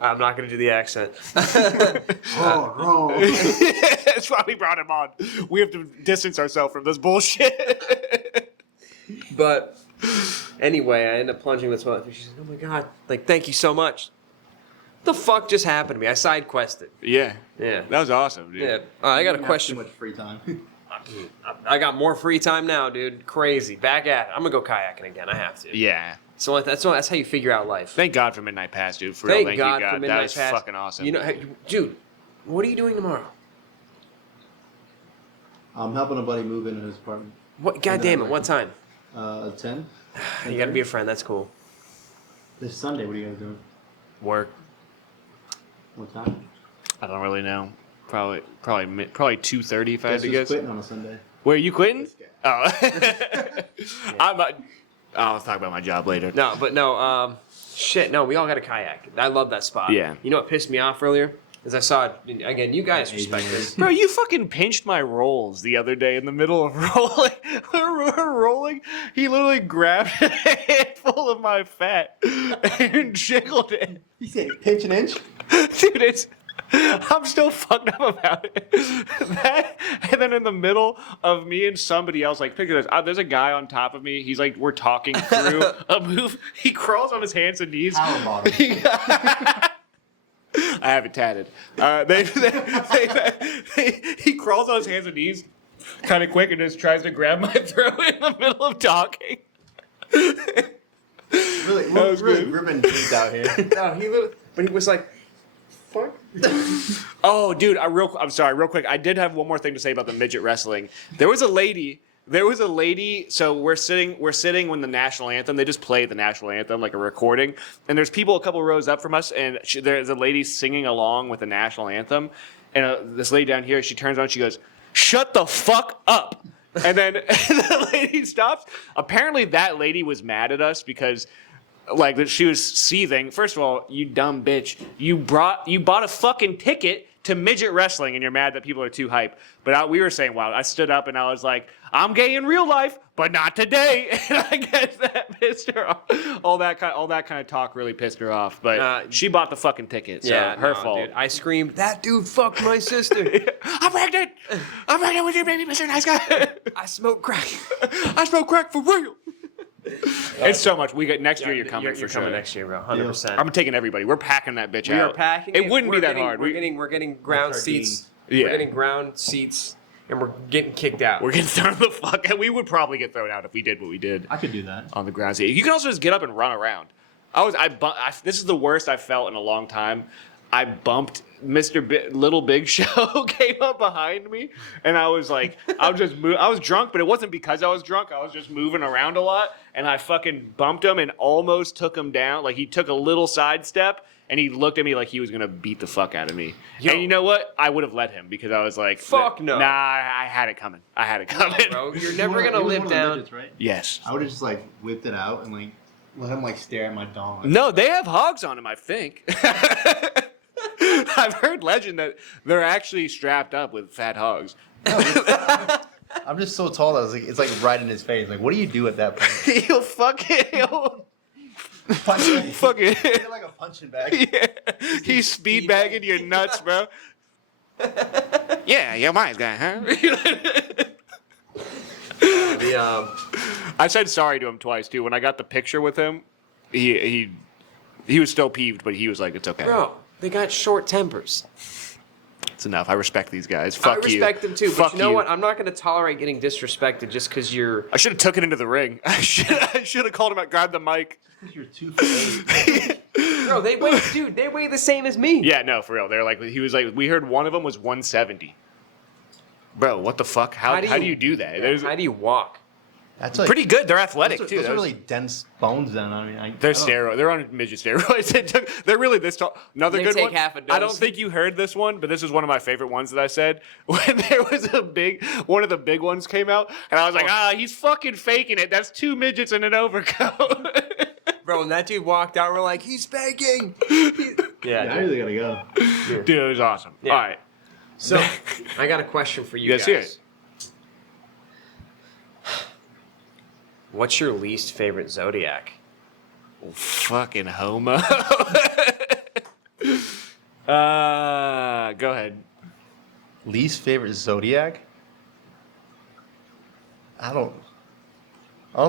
I'm not going to do the accent. Oh, no. That's why we brought him on. We have to distance ourselves from this bullshit. But anyway, I end up plunging with toilet. She said, oh my God. Like, thank you so much. What the fuck just happened to me? I side quested. Yeah. Yeah. That was awesome, dude. Yeah. I got a Too question. much free time. I got more free time now, dude. Crazy. Back at it. I'm going to go kayaking again. I have to. Yeah. So that's how you figure out life. Thank God for Midnight Pass, dude. For real, Thank thank God you, God. for Midnight That was Pass. fucking awesome. You know, hey, dude, what are you doing tomorrow? I'm helping a buddy move into his apartment. What? God damn it! What time? 10. You got to be a friend. That's cool. This Sunday, what are you guys doing? Work. What time? I don't really know. Probably 2:30 if I had Guess to who's guess. quitting on a Sunday? Where are you quitting? Oh. I'll talk about my job later. Shit, no, we all got a kayak. I love that spot. Yeah. You know what pissed me off earlier? Is I saw it, again, you guys respect this. Bro, you fucking pinched my rolls the other day in the middle of rolling. We're rolling. He literally grabbed a handful of my fat and jiggled it. You say pinch an inch? Dude, I'm still fucked up about it. That, and then in the middle of me and somebody else, like, picture this. There's a guy on top of me. He's like, we're talking through a move. He crawls on his hands and knees. Power bottom. I have it tatted. He crawls on his hands and knees kind of quick and just tries to grab my throat in the middle of talking. Really, we're really ripping teeth out here. No, but he was like, fuck. Oh, dude, I'm sorry, real quick. I did have one more thing to say about the midget wrestling. There was a lady. So we're sitting when the national anthem. They just play the national anthem like a recording, and there's people a couple rows up from us, and there's a lady singing along with the national anthem, and this lady down here, she turns on, she goes, "Shut the fuck up!" And then the lady stops. Apparently, that lady was mad at us because, like, she was seething. First of all, you dumb bitch, you bought a fucking ticket to midget wrestling, and you're mad that people are too hype. But we were saying, wow, I stood up and I was like, I'm gay in real life, but not today. And I guess that pissed her off. All that kind of talk really pissed her off. But she bought the fucking ticket, so her fault. Dude, I screamed, "That dude fucked my sister." I'm pregnant with your baby, Mr. Nice Guy. I smoke crack. I smoke crack for real. It's so much. Next year. You're coming for You're sure. coming next year, bro. 100%. I'm taking everybody. We're packing that bitch out. We are packing. It wouldn't be that hard. We're getting ground seats. Yeah. We're getting ground seats, and we're getting kicked out. We're getting thrown the fuck out. We would probably get thrown out if we did what we did. I could do that. On the ground seat. You can also just get up and run around. This is the worst I've felt in a long time. I bumped Little Big Show came up behind me, and I was like, I was drunk, but it wasn't because I was drunk. I was just moving around a lot, and I fucking bumped him and almost took him down. Like, he took a little sidestep, and he looked at me like he was gonna beat the fuck out of me. Yo. And you know what? I would have let him because I was like, fuck no. Nah, I had it coming. Bro, you're never gonna live down. Midgets, right? Yes. I would have just like whipped it out and like let him like stare at my dong. No, they have hogs on him, I think. I've heard legend that they're actually strapped up with fat hogs. I'm just so tall that it's like right in his face. Like, what do you do at that point? He'll fucking You're like a punching bag. Yeah. He's speed bagging your nuts, bro. Yeah, you're my guy, huh? I said sorry to him twice too. When I got the picture with him, he was still peeved, but he was like, "It's okay." Bro, they got short tempers. It's enough. I respect these guys. Fuck you. I respect them too, Fuck but you know what? I'm not going to tolerate getting disrespected just because you're... I should have took it into the ring. I should have called him out, grabbed the mic. You're 2'8". Bro, they weigh the same as me. Yeah, no, for real. They're like, he was like, we heard one of them was 170. Bro, what the fuck? How do you do that? How do you walk? That's like, pretty good. They're athletic too. Those are really dense bones. Then I mean, they're steroids. They're on midget steroids. They're really this tall. Another good one. Half a dose. I don't think you heard this one, but this is one of my favorite ones that I said when there was one of the big ones came out, and I was like, he's fucking faking it. That's 2 midgets in an overcoat. Bro, when that dude walked out, we're like, he's spanking. Yeah, I really gotta go. Dude, it was awesome. Yeah. All right. So, I got a question for you guys. Hear it. What's your least favorite zodiac? Fucking homo. Go ahead. Least favorite zodiac? I don't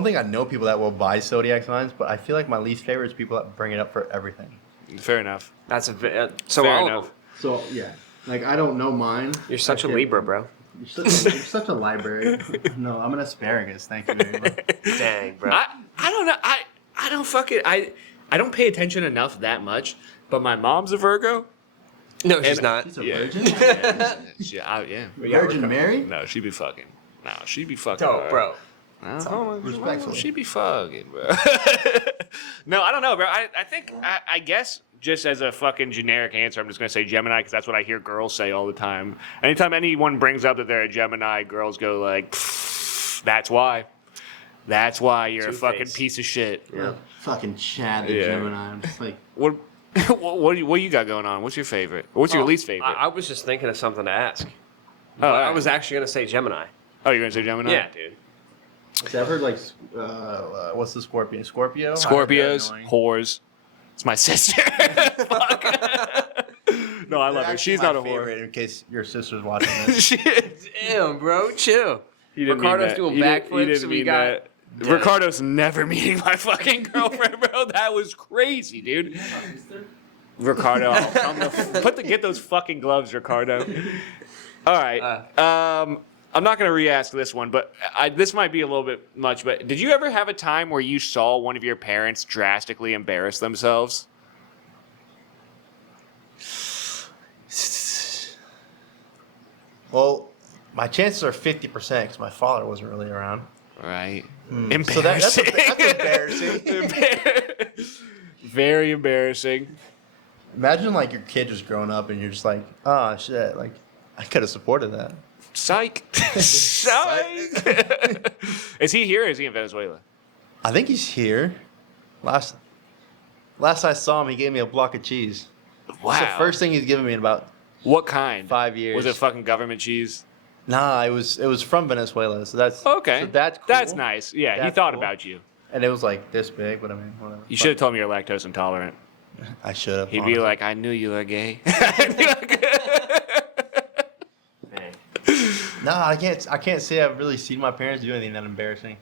think I know people that will buy zodiac signs, but I feel like my least favorite is people that bring it up for everything. Fair enough. That's Fair enough. So yeah, like I don't know mine. You're such a Libra, bro. You're such a library. No, I'm an asparagus. Thank you very much. Dang, bro. I don't know. I don't fucking I don't pay attention enough that much. But my mom's a Virgo. No, she's not. She's a virgin. Yeah. Virgin Mary? No, she'd be fucking. No, she'd be fucking. Dope, bro. Respectfully. She'd be fucking, bro. No, I don't know, bro. I think I guess just as a fucking generic answer, I'm just gonna say Gemini because that's what I hear girls say all the time. Anytime anyone brings up that they're a Gemini, girls go like, "That's why." That's why you're a Two-Face. fucking piece of shit. Yeah. Fucking Chad the Yeah. Gemini. I'm just like, What what you got going on? What's your favorite? What's your least favorite? I was just thinking of something to ask. But I alright. was actually gonna say Gemini. Oh, you're gonna say Gemini? Yeah, dude. I've heard like, what's the Scorpion? Scorpio? Scorpios, Annoying. whores. It's my sister. Fuck. No, I love her. Actually She's my not a whore. favorite, in case your sister's watching this. Shit. Damn, bro, chill. He didn't mean Ricardo's that. doing He didn't- he backflips, didn't so we mean got. that. Ricardo's never meeting my fucking girlfriend, bro. That was crazy, dude. Ricardo, get those fucking gloves, Ricardo. All right. I'm not gonna re-ask this one, but this might be a little bit much. But did you ever have a time where you saw one of your parents drastically embarrass themselves? Well, my chances are 50% because my father wasn't really around. Right. So that's embarrassing. Very embarrassing. Imagine like your kid just growing up and you're just like, oh shit, like I could have supported that. Psych. Psych. Is he here or is he in Venezuela? I think he's here. Last I saw him, he gave me a block of cheese. Wow. It's the first thing he's given me in about What kind? 5 years. Was it fucking government cheese? Nah, it was from Venezuela, so that's Okay. So that's cool. That's nice. Yeah, he That's thought cool. about you. And it was like this big, but I mean, whatever. You should have told me you're lactose intolerant. I should have. He'd be like, I knew you were gay. Nah, I can't say I've really seen my parents do anything that embarrassing.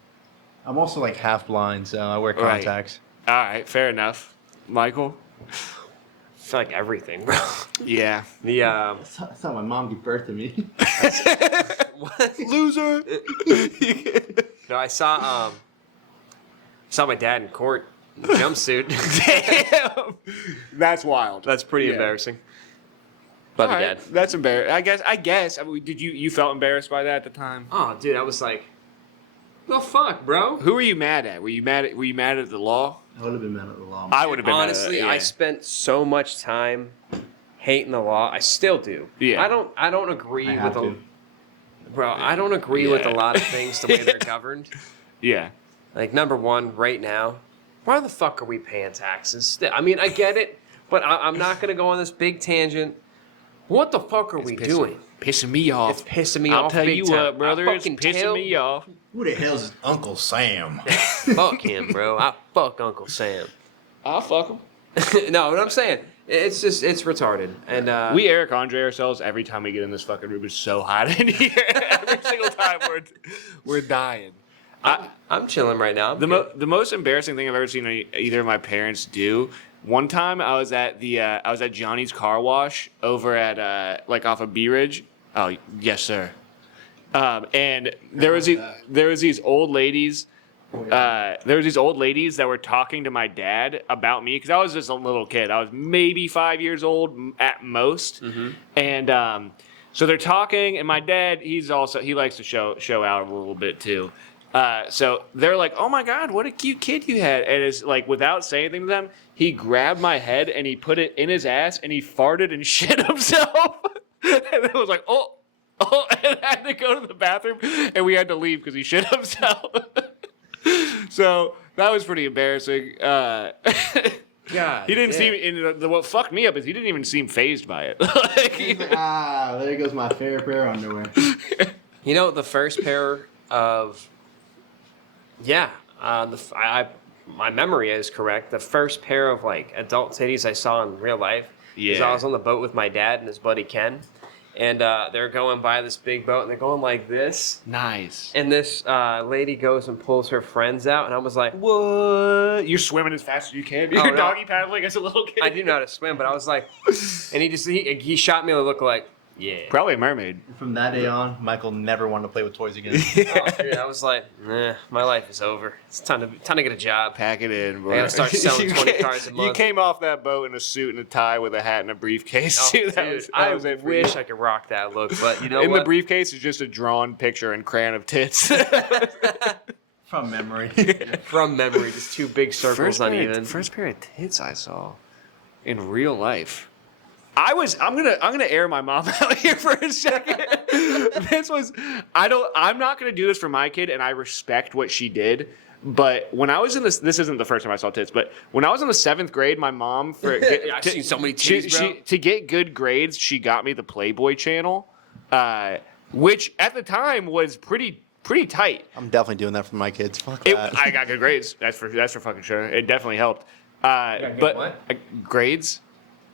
I'm also like half blind, so I wear Right. contacts. All right, fair enough. Michael? I feel like everything, bro. Yeah. The That's how my mom gave birth to me. Loser. no, I saw my dad in court in a jumpsuit. Damn. That's wild. That's pretty Yeah. embarrassing. Love you, Dad. That's embarrassing. I guess. I mean, did you felt embarrassed by that at the time? Oh, dude, I was like, the fuck, bro. Who were you mad at? Were you mad at the law? I would have been mad at the law. I would have been Honestly, mad at I spent so much time hating the law. I still do. Yeah. I don't agree I with have to. bro. I don't agree with a Yeah. lot of things the way they're governed. Yeah. Like number one, right now, why the fuck are we paying taxes? I mean, I get it, but I'm not gonna go on this big tangent. What the fuck are we doing? Pissing me off. It's pissing me I'll off. tell big you time. what, brother. I It's fucking pissing tell- me off. Who the hell's is Uncle Sam? Fuck him, bro. I fuck Uncle Sam. I'll fuck him. No, what I'm saying, it's retarded. And We Eric Andre ourselves every time we get in this fucking room. It's so hot in here. Every single time we're dying. I'm chilling right now. The most embarrassing thing I've ever seen either of my parents do. One time I was at Johnny's Car Wash over at like off of Bee Ridge. Oh yes, sir. And there was these old ladies. There was these old ladies that were talking to my dad about me because I was just a little kid. I was maybe 5 years old at most, and so they're talking. And my dad, he likes to show out a little bit too. So they're like, "Oh my God, what a cute kid you had!" And it's like, without saying anything to them, he grabbed my head and he put it in his ass and he farted and shit himself. And it was like, oh, and I had to go to the bathroom and we had to leave because he shit himself. So that was pretty embarrassing. God, He didn't seem. And what fucked me up is he didn't even seem phased by it. He's like, there goes my fair pair of underwear. You know, the first pair of my memory is correct. The first pair of like adult titties I saw in real life is I was on the boat with my dad and his buddy Ken, and they're going by this big boat and they're going like this. Nice. And this lady goes and pulls her friends out, and I was like, What? You're swimming as fast as you can. You're no. doggy paddling as a little kid. I didn't know how to swim, but I was like, and he shot me a look like, yeah. Probably a mermaid. From that day on, Michael never wanted to play with toys again. Oh, dude, I was like, nah, my life is over. It's time to get a job. Pack it in, bro. I gotta start selling You 20 came- cars a month. You came off that boat in a suit and a tie with a hat and a briefcase. Oh, too. dude, That was it for wish you. I could rock that look, but you know in what? the briefcase is just a drawn picture and crayon of tits. From memory. From memory, just two big circles uneven. First pair of tits I saw in real life. I'm gonna air my mom out here for a second. I'm not gonna do this for my kid, and I respect what she did. But when I was in this isn't the first time I saw tits, but when I was in the 7th grade, my mom I've seen so many titties, bro. to get good grades, she got me the Playboy channel, which at the time was pretty tight. I'm definitely doing that for my kids. Fuck that. I got good grades. That's for fucking sure. It definitely helped. Grades?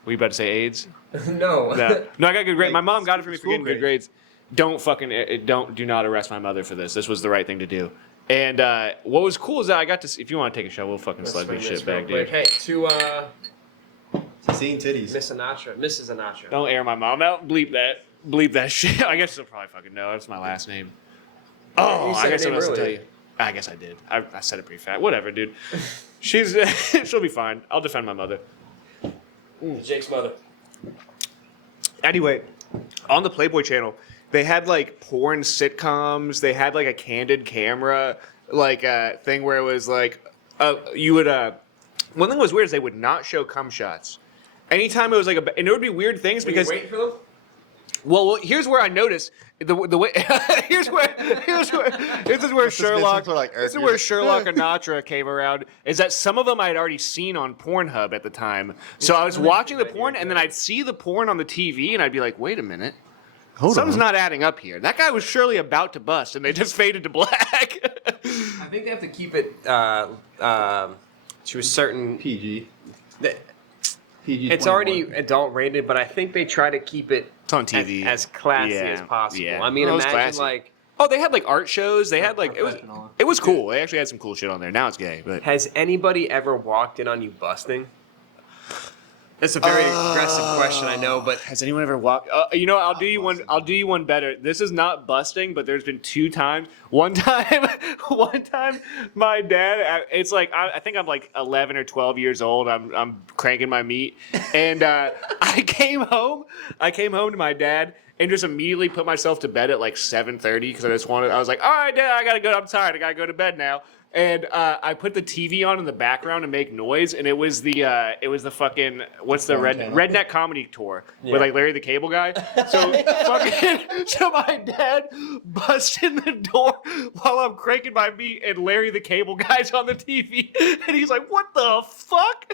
Were you about to say AIDS? No. No, I got good grades. Like, My mom got it for me for school getting good grades. Do not arrest my mother for this. This was the right thing to do. And what was cool is that I got to. If you want to take a shot, we'll fucking slug this shit back, dude. Hey, to Seeing titties. Mrs. Sinatra. Don't air my mom out. Bleep that shit. I guess she'll probably fucking know. That's my last name. Oh, I guess I must tell you. I guess I did. I said it pretty fast. Whatever, dude. She'll be fine. I'll defend my mother. Jake's mother. Anyway, on the Playboy channel, they had like porn sitcoms. They had like a candid camera, like a thing where it was like, you would. One thing that was weird is they would not show cum shots. Anytime it was like and it would be weird things because. Were you waiting for them? Well, here's where I noticed the way. This is where Sherlock and Natra came around. Is that some of them I had already seen on Pornhub at the time. So I was watching the porn, and then I'd see the porn on the TV, and I'd be like, "Wait a minute, something's not adding up here." That guy was surely about to bust, and they just faded to black. I think they have to keep it to a certain PG. PG. It's already adult rated, but I think they try to keep it. It's on TV as classy as possible. Yeah. I mean, imagine classy. like. Oh, they had like art shows. They had like it was cool. They actually had some cool shit on there. Now it's gay, but has anybody ever walked in on you busting? That's a very aggressive question, I know, but has anyone ever walked? You know, I'll do you one better. This is not busting, but there's been 2 times. One time, my dad. It's like I think I'm like 11 or 12 years old. I'm cranking my meat, and I came home to my dad. And just immediately put myself to bed at like 7:30 because I was like, all right, Dad, I gotta go. I'm tired. I gotta go to bed now. And I put the TV on in the background to make noise, and it was the fucking what's the redneck comedy tour with like Larry the Cable Guy. So my dad busts in the door while I'm cranking my meat, and Larry the Cable Guy's on the TV, and he's like, "What the fuck?"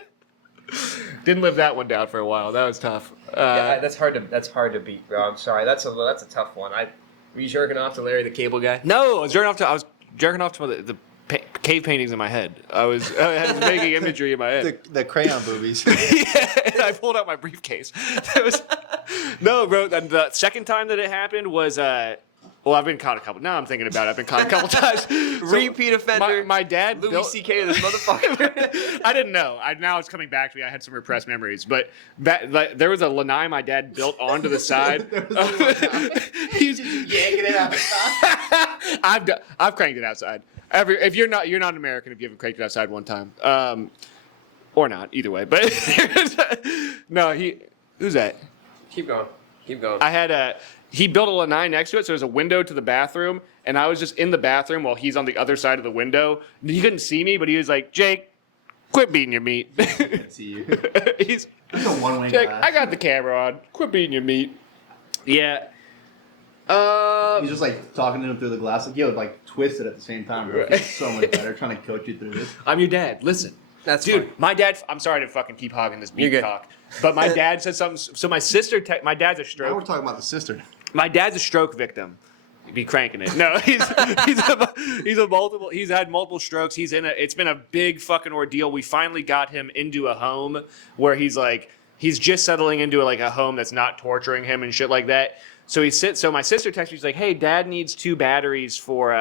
Didn't live that one down for a while. That was tough. Yeah, that's hard to beat, bro. I'm sorry. That's a tough one. Were you jerking off to Larry the Cable Guy? No, I was jerking off to the cave paintings in my head. I was making imagery in my head. The crayon boobies. Yeah, and I pulled out my briefcase. No, bro. The second time that it happened was I've been caught a couple. Now I'm thinking about it. I've been caught a couple times. Repeat offender. My dad, Louis C.K. this motherfucker. I didn't know. Now it's coming back to me. I had some repressed memories, but there was a lanai my dad built onto the side. He's yanking it out the side. I've cranked it outside. If you're not an American if you haven't cranked it outside one time, or not. Either way, but no. Who's that? Keep going. I had he built a lanai next to it, so there's a window to the bathroom, and I was just in the bathroom while he's on the other side of the window. He couldn't see me, but he was like, "Jake, quit beating your meat." I can't see you. He's a one-way Jake, glass. I got the camera on. Quit beating your meat. Yeah. He's just like talking to him through the glass, like yo, like twist it at the same time, bro. It's so much better trying to coach you through this. I'm your dad. Listen, dude. Fine. My dad. I'm sorry to fucking keep hogging this meat talk, but my dad said something. So my sister. My dad's a stroke. Now we're talking about the sister. My dad's a stroke victim. He'd be cranking it. No, he's had multiple strokes. It's been a big fucking ordeal. We finally got him into a home where he's just settling into a home that's not torturing him and shit like that. So so my sister texted me, she's like, "Hey, Dad needs 2 batteries for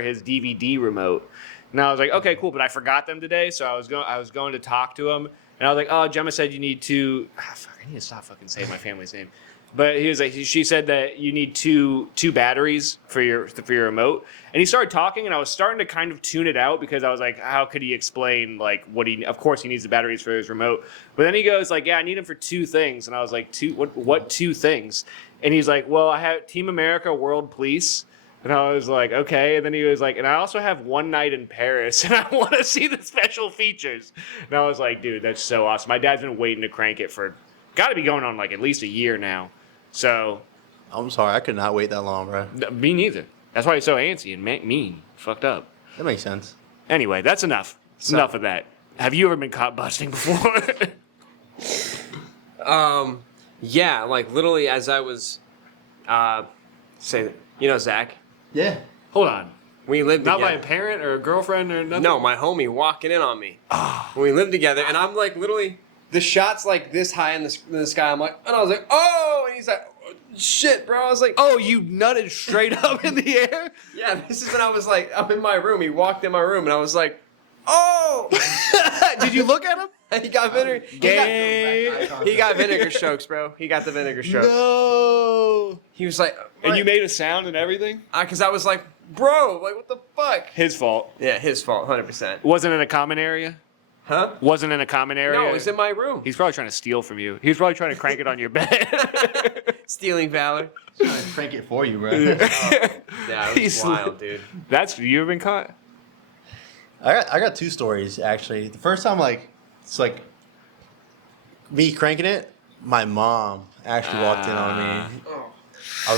his DVD remote." And I was like, "Okay, cool," but I forgot them today, so I was going to talk to him, and I was like, "Oh, Gemma said you need 2." Fuck, I need to stop fucking saying my family's name. But he was like, she said that you need two batteries for your remote. And he started talking, and I was starting to kind of tune it out because I was like, how could he explain of course he needs the batteries for his remote. But then he goes like, yeah, I need them for 2 things. And I was like, what 2 things? And he's like, well, I have Team America World Police. And I was like, okay. And then he was like, and I also have One Night in Paris, and I want to see the special features. And I was like, dude, that's so awesome. My dad's been waiting to crank it for got to be going on like at least a year now. So, I'm sorry, I could not wait that long, bro. me neither. That's why he's so antsy and mean. Fucked up. That makes sense. Anyway, that's enough. Enough of that. Have you ever been caught busting before? Yeah, like literally as I was, Zach, Yeah. Hold on. we lived Not by together. a parent or a girlfriend or nothing? No, my homie walking in on me. We lived together, and I'm like literally the shot's like this high in the sky. I'm like, and I was like, oh, and he's like, oh, shit, bro. I was like, Oh, you nutted straight up in the air? yeah. This is when I was like, I'm in my room. He walked in my room, and I was like, oh. Did you look at him? He got vinegar. He got vinegar strokes, bro. He got the vinegar strokes. No. He was like, And you made a sound and everything? because I was like, bro, like what the fuck? His fault. Yeah, his fault, 100%. Wasn't in a common area? Huh? Wasn't in a common area? No, it was in my room. He's probably trying to steal from you. He was probably trying to crank it on your bed. Stealing valor. Trying to crank it for you, bro. Yeah, it was He's wild, dude. That's you ever been caught? I got two stories actually. The first time, like, it's like me cranking it. My mom actually walked in on me. Oh. I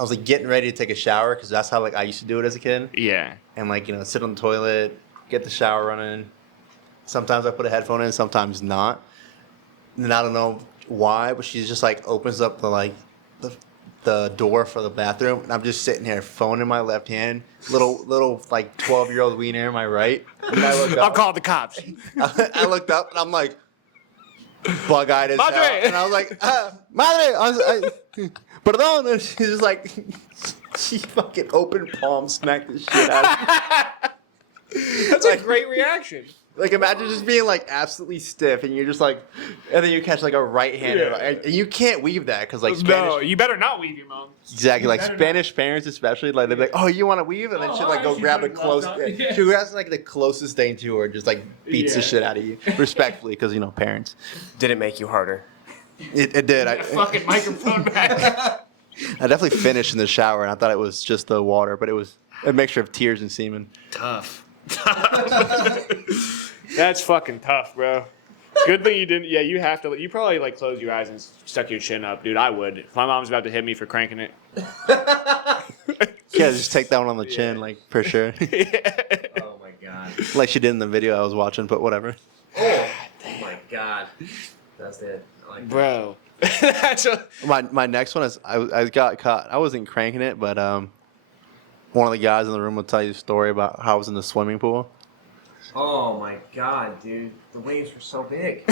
was like getting ready to take a shower because that's how like I used to do it as a kid. Yeah. And like sit on the toilet, get the shower running. Sometimes I put a headphone in, sometimes not. And I don't know why, but she just like opens up the door for the bathroom, and I'm just sitting here, phone in my left hand, little like 12-year-old wiener in my right. And I look I'll up, call the cops. I looked up and I'm like bug-eyed as hell, Madre! and I was like, madre, perdón, and she's just like, she fucking open palm smacked the shit out of me. That's a great reaction. Like, imagine just being, like, absolutely stiff, and you're just, like, and then you catch, like, a right-hander. Yeah. And you can't weave that, because, like, Spanish... No, you better not weave your mom. Exactly, like, better Spanish parents especially, like, they're like, oh, you want to weave? And then she'll, like, go she grab put the gloves close... on. Yeah. She grabs, like, the closest thing to her and just, like, beats the Yeah. shit out of you. Respectfully, because, parents. Did it make you harder? It did. That fucking microphone back. I definitely finished in the shower, and I thought it was just the water, but it was a mixture of tears and semen. Tough. That's fucking tough, bro. Good thing you didn't. Yeah, you have to. You probably like close your eyes and stuck your chin up, dude. I would. If my mom's about to hit me for cranking it. Yeah, just take that one on the chin, like, for sure. Oh my god. Like she did in the video I was watching, but whatever. Oh my god. That's it. I like that. Bro. That's a. My next one is I got caught. I wasn't cranking it, but one of the guys in the room will tell you a story about how I was in the swimming pool. Oh my god, dude. The waves were so big.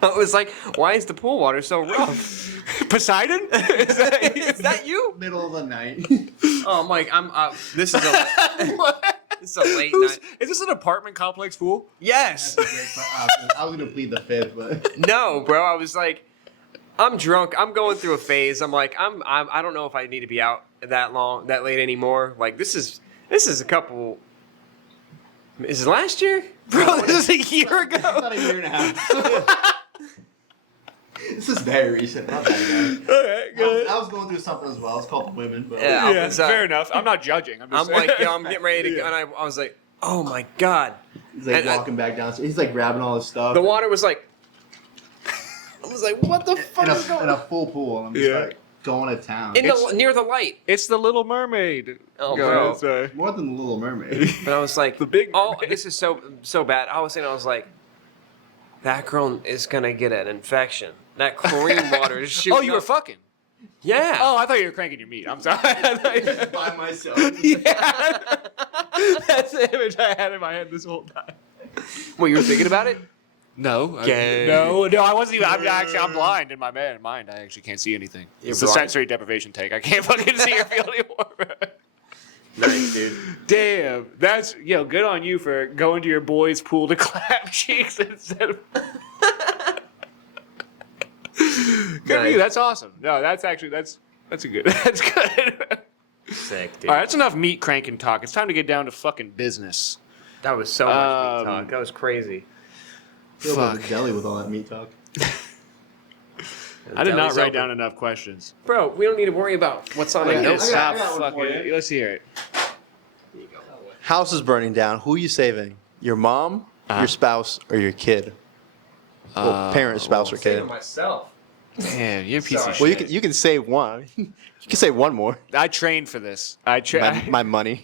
I was like, why is the pool water so rough? Poseidon? Is that you? Middle of the night. Oh, Mike, this is a this is a late Is night. this an apartment complex pool? Yes. I was gonna plead the fifth, but No, bro. I was like, I'm drunk. I'm going through a phase. I'm like, I don't know if I need to be out that late anymore. Like this is a couple. Is it last year? Bro, this is a year ago. not a year and a half. This is very recent. Not that bad. Alright, good. I was going through something as well. It's called women, but Yeah. Yeah, was, fair enough. I'm not judging. I'm just I'm like, saying. I'm getting ready to go, and I was like, oh my god. he's like And I- walking back downstairs. He's like grabbing all his stuff. The water was like, I was like, what the fuck in is going a on? full pool. And I'm just Yeah. like going to town. Near the light. It's the Little Mermaid. Oh, Go bro. ahead, sorry. More than the Little Mermaid. But I was like, The big oh, mermaid. this is so bad. I was like, that girl is gonna get an infection. That chlorine water is shooting. Oh, you were up. fucking. Yeah. Oh, I thought you were cranking your meat. I'm sorry. I thought you- By myself. Yeah. That's the image I had in my head this whole time. Well, you were thinking about it? No. Gay. No, I wasn't even. I'm blind in my mind. I actually can't see anything. You're It's a blind? sensory deprivation take. I can't fucking see or feel anymore. Nice, dude. Damn. That's, good on you for going to your boys' pool to clap cheeks instead of. Good for Nice. you. That's awesome. No, that's actually, that's a good. That's good. Sick, dude. All right, that's enough meat cranking talk. It's time to get down to fucking business. That was so much meat talk. Um, That was crazy. Filled with Fuck. a jelly with all that meat talk. I did not Deli's write open. down enough questions. Bro, we don't need to worry about what's on I the got- notes. I got one for fucking. you. Let's hear it. There you go. House is burning down. Who are you saving? Your mom, Uh-huh. your spouse, or your kid? Well, parent, spouse, or I'm saying kid. to myself. Damn, you're a piece of Sorry. shit. Well, you can save one. You can save one more. I trained for this. My money.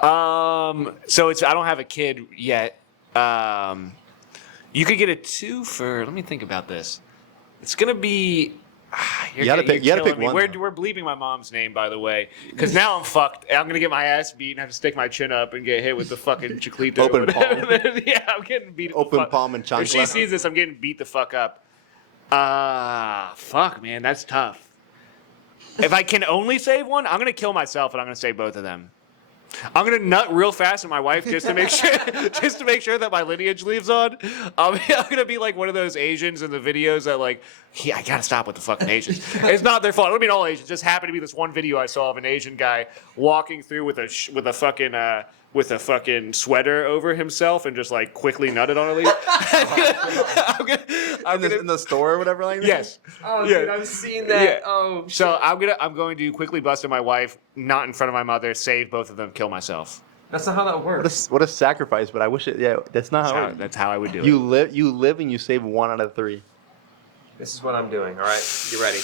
So I don't have a kid yet. You could get a 2 for. Let me think about this. It's gonna be. You gotta pick one, We're though. bleeping my mom's name, by the way, because now I'm fucked. I'm gonna get my ass beat and have to stick my chin up and get hit with the fucking chiclito. Open palm. Yeah, I'm getting beat. Open palm and If she chancla. sees this, I'm getting beat the fuck up. Fuck, man, that's tough. If I can only save one, I'm gonna kill myself and I'm gonna save both of them. I'm gonna nut real fast at my wife just to make sure, that my lineage lives on. I'm gonna be like one of those Asians in the videos that like, yeah, I gotta stop with the fucking Asians. It's not their fault. I don't mean all Asians. Just happened to be this one video I saw of an Asian guy walking through with a fucking sweater over himself and just like quickly nutted on a leaf. In the store or whatever like that? Yes. Oh, Yeah. dude, I've seen that. Yeah. Oh, shit. So I'm going to quickly bust at my wife, not in front of my mother, save both of them, kill myself. That's not how that works. What a sacrifice, but I wish it. Yeah, that's not how. That's how I would do it. You live and you save 1 out of 3. This is what I'm doing. All right, you ready?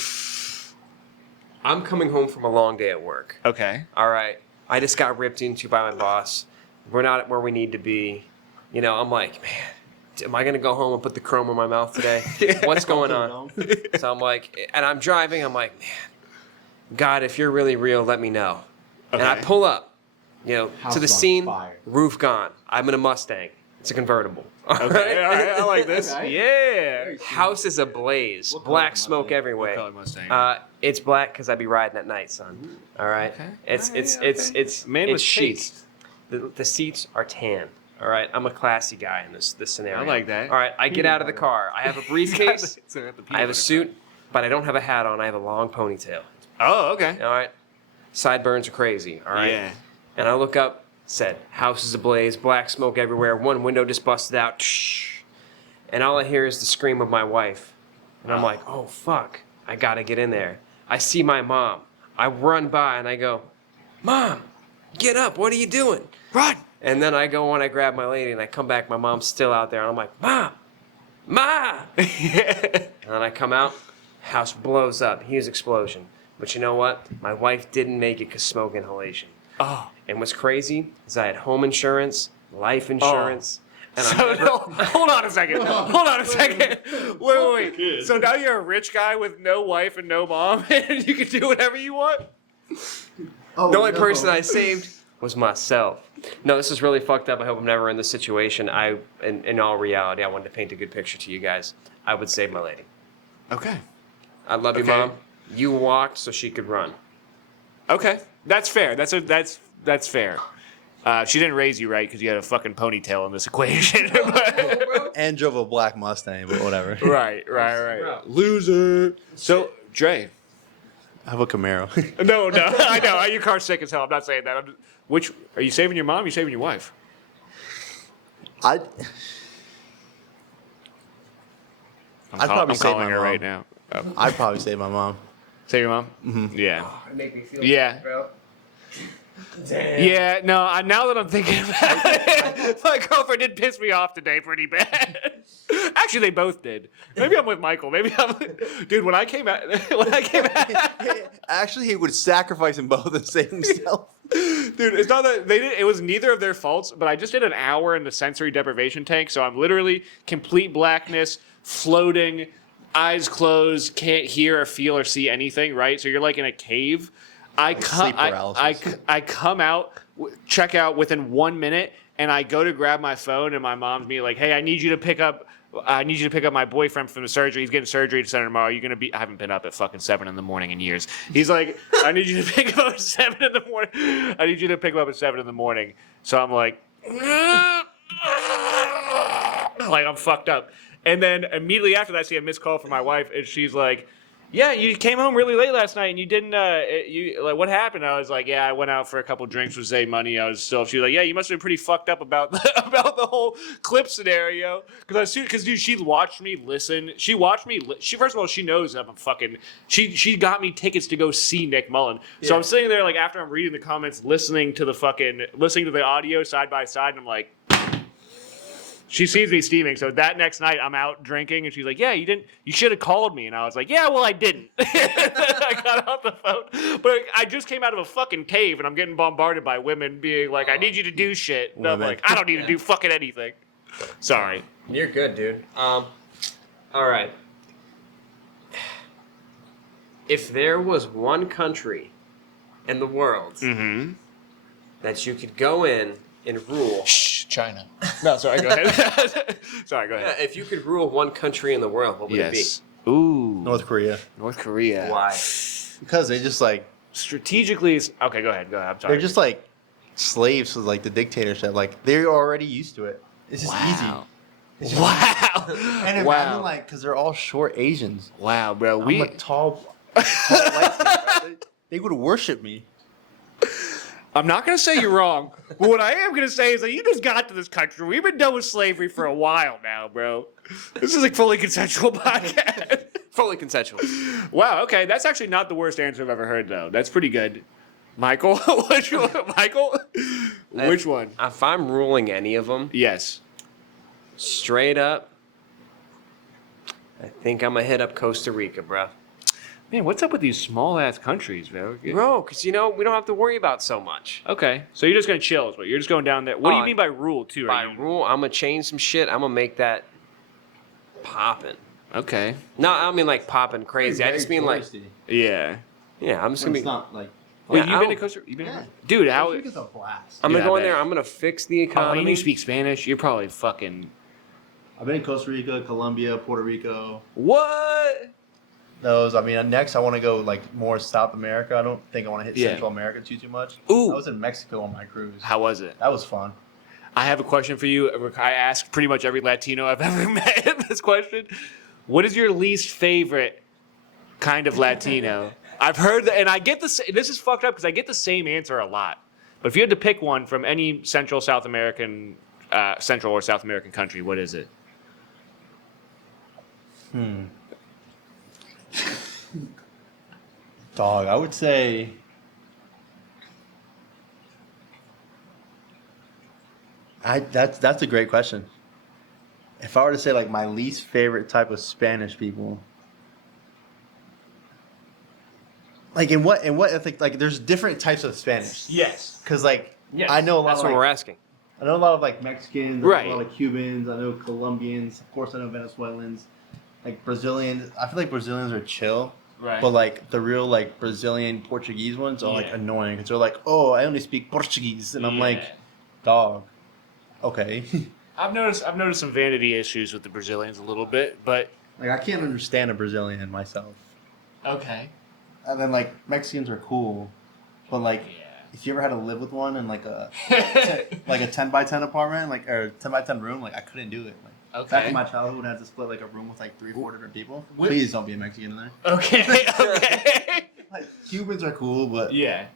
I'm coming home from a long day at work. Okay. All right, I just got ripped into by my boss. We're not where we need to be. You know, I'm like, man, am I gonna go home and put the chrome in my mouth today? What's going on? So I'm like, and I'm driving. I'm like, man, God, if you're really real, let me know. And I Okay. pull up, to House the on scene. fire. Roof gone. I'm in a Mustang. It's a convertible. Okay. All right. I like this. Okay. Yeah. House is ablaze. What Black color smoke Mustang? everywhere. What color Mustang? It's black because I be riding at night, son. All right. Okay. It's All right, it's okay. it's Man it's with sheets. taste. The seats are tan. All right. I'm a classy guy in this scenario. I like that. All right. I get out of the car. I have a briefcase. I have a suit, but I don't have a hat on. I have a long ponytail. Oh, okay. All right. Sideburns are crazy. All right. Yeah. And I look up. Said house is ablaze. Black smoke everywhere. One window just busted out. And all I hear is the scream of my wife. And I'm like, oh, fuck. I got to get in there. I see my mom. I run by and I go, Mom, get up. What are you doing? Run. And then I go and I grab my lady and I come back. My mom's still out there. And I'm like, Mom, Ma. And then I come out. House blows up. Huge explosion. But you know what? My wife didn't make it because smoke inhalation. Oh. And what's crazy is I had home insurance, life insurance, and So, I no, hold on a second. Hold on a second. Wait. So now you're a rich guy with no wife and no mom, and you can do whatever you want? Oh, the only person I saved was myself. No, this is really fucked up. I hope I'm never in this situation. In all reality, I wanted to paint a good picture to you guys. I would save my lady. Okay. I love you, Okay. Mom. You walked so she could run. Okay. That's fair. That's fair. She didn't raise you right because you had a fucking ponytail in this equation. And drove a black Mustang, but whatever. Right. Loser. So, Dre. I have a Camaro. No, I know. Your car's sick as hell. I'm not saying that. Which are you saving your mom? Or are you saving your wife? I'd probably I'm save calling my her mom. right now. Oh. I'd probably save my mom. Save your mom? Mm-hmm. Yeah. It make me feel Yeah. bro. Damn. Yeah, no, now that I'm thinking about it, my girlfriend did piss me off today pretty bad. Actually, they both did. Maybe I'm with Michael. Dude, when I came out, Actually, he would sacrifice them both and save himself. dude, it's not that they did. It was neither of their faults, but I just did an hour in the sensory deprivation tank, so I'm literally complete blackness, floating, eyes closed, can't hear or feel or see anything. Right, so you're like in a cave. I sleep paralysis. come out, check out within 1 minute, and I go to grab my phone, and my mom's me like, "Hey, I need you to pick up my boyfriend from the surgery. He's getting surgery at center tomorrow. You're gonna be. I haven't been up at fucking 7 in the morning in years. He's like, I need you to pick him up at 7 in the morning. I need you to pick him up at 7 in the morning. So I'm like, I'm fucked up. And then immediately after that, I see a missed call from my wife, and she's like, yeah, you came home really late last night and you didn't, what happened? I was like, yeah, I went out for a couple drinks with Zay Money. She was like, yeah, you must have been pretty fucked up about the whole clip scenario. Because dude, she watched me listen. She watched me, first of all, she knows I'm a fucking, she got me tickets to go see Nick Mullen. So Yeah. I'm sitting there, like, after I'm reading the comments, listening to the audio side by side, and I'm like, She sees me steaming, so that next night I'm out drinking, and she's like, "Yeah, you should have called me." And I was like, "Yeah, well, I didn't." I got off the phone, but I just came out of a fucking cave, and I'm getting bombarded by women being like, "I need you to do shit," and I'm Women. like, "I don't need to do fucking anything." Sorry. You're good, dude. All right. If there was one country in the world that you could go in and rule. Shh, China. No, sorry, go ahead. Sorry, go ahead. If you could rule one country in the world, what would it be? Ooh. North Korea. North Korea. Why? Because they just like Strategically, okay, go ahead. I'm sorry. they're just like slaves to like the dictatorship. Like they're already used to it. It's just easy. It's just Wow. And imagine Wow. like because they're all short Asians. Wow, bro. I'm a tall white skin, right? They would worship me. I'm not going to say you're wrong, but what I am going to say is that you just got to this country. We've been done with slavery for a while now, bro. This is like fully consensual podcast. Fully consensual. Wow, okay. That's actually not the worst answer I've ever heard, though. That's pretty good. Michael? Which one? Michael? Which one? If I'm ruling any of them, Yes. straight up, I think I'm going to hit up Costa Rica, bro. Man, what's up with these small-ass countries, bro? Bro, because, we don't have to worry about so much. Okay. So you're just going to chill, is what? You're just going down there. What do you mean by rule, too? By rule, I'm going to change some shit. I'm going to make that poppin'. Okay. No, I don't mean like popping crazy. I just mean like, Yeah. yeah, I'm just going to It's be... not like. Wait, Yeah, you've been to I Costa Rica? You've been Yeah. Dude, how... It's a blast. I'm going Yeah, to go I in there. bet. I'm going to fix the Oh, economy. and you speak Spanish? You're probably fucking... I've been in Costa Rica, Colombia, Puerto Rico. What? Those. I mean, next I want to go like more South America. I don't think I want to hit Yeah. Central America too much. Ooh. I was in Mexico on my cruise. How was it? That was fun. I have a question for you. I ask pretty much every Latino I've ever met this question. What is your least favorite kind of Latino? I've heard that, and I get this is fucked up because I get the same answer a lot. But if you had to pick one from any Central or South American country, what is it? Dog, I would say. That's a great question. If I were to say like my least favorite type of Spanish people, like in what I think like there's different types of Spanish. Yes. Because like Yes, I know a lot that's of what like, we're asking. I know a lot of like Mexicans, Right. I know a lot of Cubans, I know Colombians, of course I know Venezuelans, like Brazilians. I feel like Brazilians are chill, Right. but like the real like Brazilian Portuguese ones are like Yeah. annoying because they're like, oh, I only speak Portuguese, and I'm like, dog, okay, I've noticed some vanity issues with the Brazilians a little bit, but like I can't understand a Brazilian myself. okay. And then like Mexicans are cool, but like Yeah. if you ever had to live with one in like a like a 10x10 apartment, like or 10x10 room, like I couldn't do it. Like back Okay. in my childhood, I had to split like a room with like 3-4 different people. What- Please don't be a Mexican in there. Okay. Okay. Like Cubans are cool, but Yeah.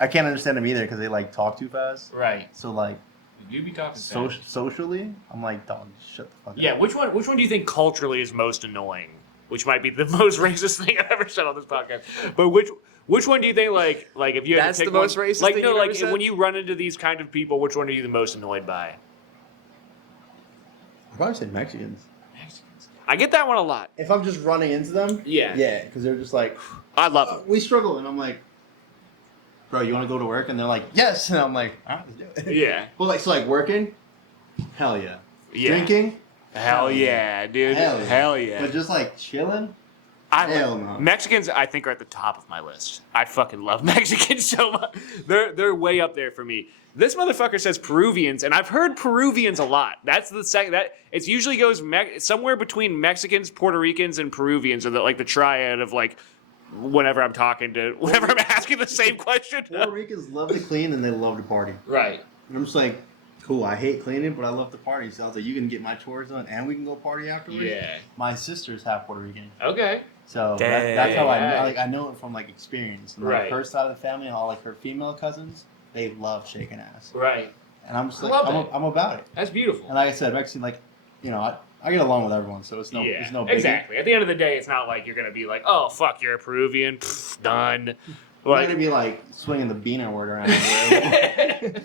I can't understand them either because they like talk too fast. Right. So like You be talking socially, I'm like, dog, shut the fuck up. Yeah, which one do you think culturally is most annoying? Which might be the most racist thing I've ever said on this podcast. But which one do you think like if you had That's to pick the most one, racist like thing no you've like ever said? when you run into these kind of people, which one are you the most annoyed by? I'd probably say Mexicans. Mexicans. I get that one a lot. If I'm just running into them, Yeah. yeah, because they're just like, I love them. we struggle, and I'm like, bro, you want to go to work? And they're like, yes, and I'm like, all right, let's do it. Yeah. Well, like so, like working, hell yeah. Yeah. Drinking, Hell yeah, dude. Hell yeah. But just like chilling, I hell no. Mexicans, I think, are at the top of my list. I fucking love Mexicans so much. They're way up there for me. This motherfucker says Peruvians, and I've heard Peruvians a lot. That's the second that it usually goes somewhere between Mexicans, Puerto Ricans, and Peruvians, or the triad of like whenever I'm asking the same question. Puerto Ricans love to clean and they love to party. Right. And I'm just like, cool, I hate cleaning, but I love to party. So I was like, you can get my chores done and we can go party afterwards. Yeah. My sister's half Puerto Rican. Okay. So that's how Dang. I know it from like experience. And Right. like her side of the family and all like her female cousins, they love shaking ass. Right. And I'm just I like, love I'm about it. That's beautiful. And like I said, Mexican, like, you know, I get along with everyone, so it's no biggie. exactly. At the end of the day, it's not like you're gonna be like, oh fuck, you're a Peruvian, pfft, done. We're Like, gonna be like swinging the beaner word around.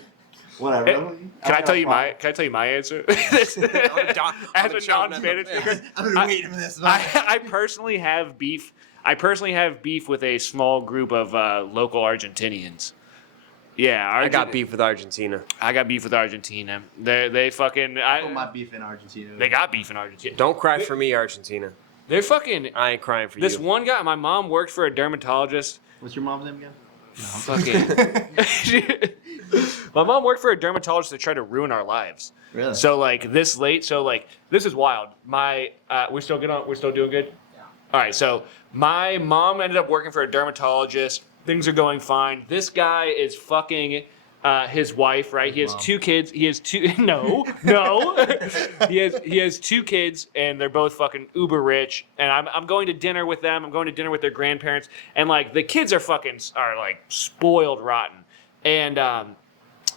Whatever. Can I tell you my answer? As a non-Spanish speaker, I've been waiting for this. I personally have beef. I personally have beef with a small group of local Argentinians. Yeah, I got beef with Argentina. I got beef with Argentina. They fucking. I put my beef in Argentina. They got beef in Argentina. Don't cry for me, Argentina. They're fucking. I ain't crying for This you. one guy, my mom worked for a dermatologist. What's your mom's name again? Fucking. My mom worked for a dermatologist that tried to ruin our lives. Really? So like this late, so like this is wild. My we're still good on. We're still doing good. Yeah. All right. So my mom ended up working for a dermatologist. Things are going fine. This guy is fucking his wife, right? He has 2 kids. He has 2. No. he has 2 kids, and they're both fucking uber rich. And I'm going to dinner with them. I'm going to dinner with their grandparents, and like the kids are like spoiled rotten. And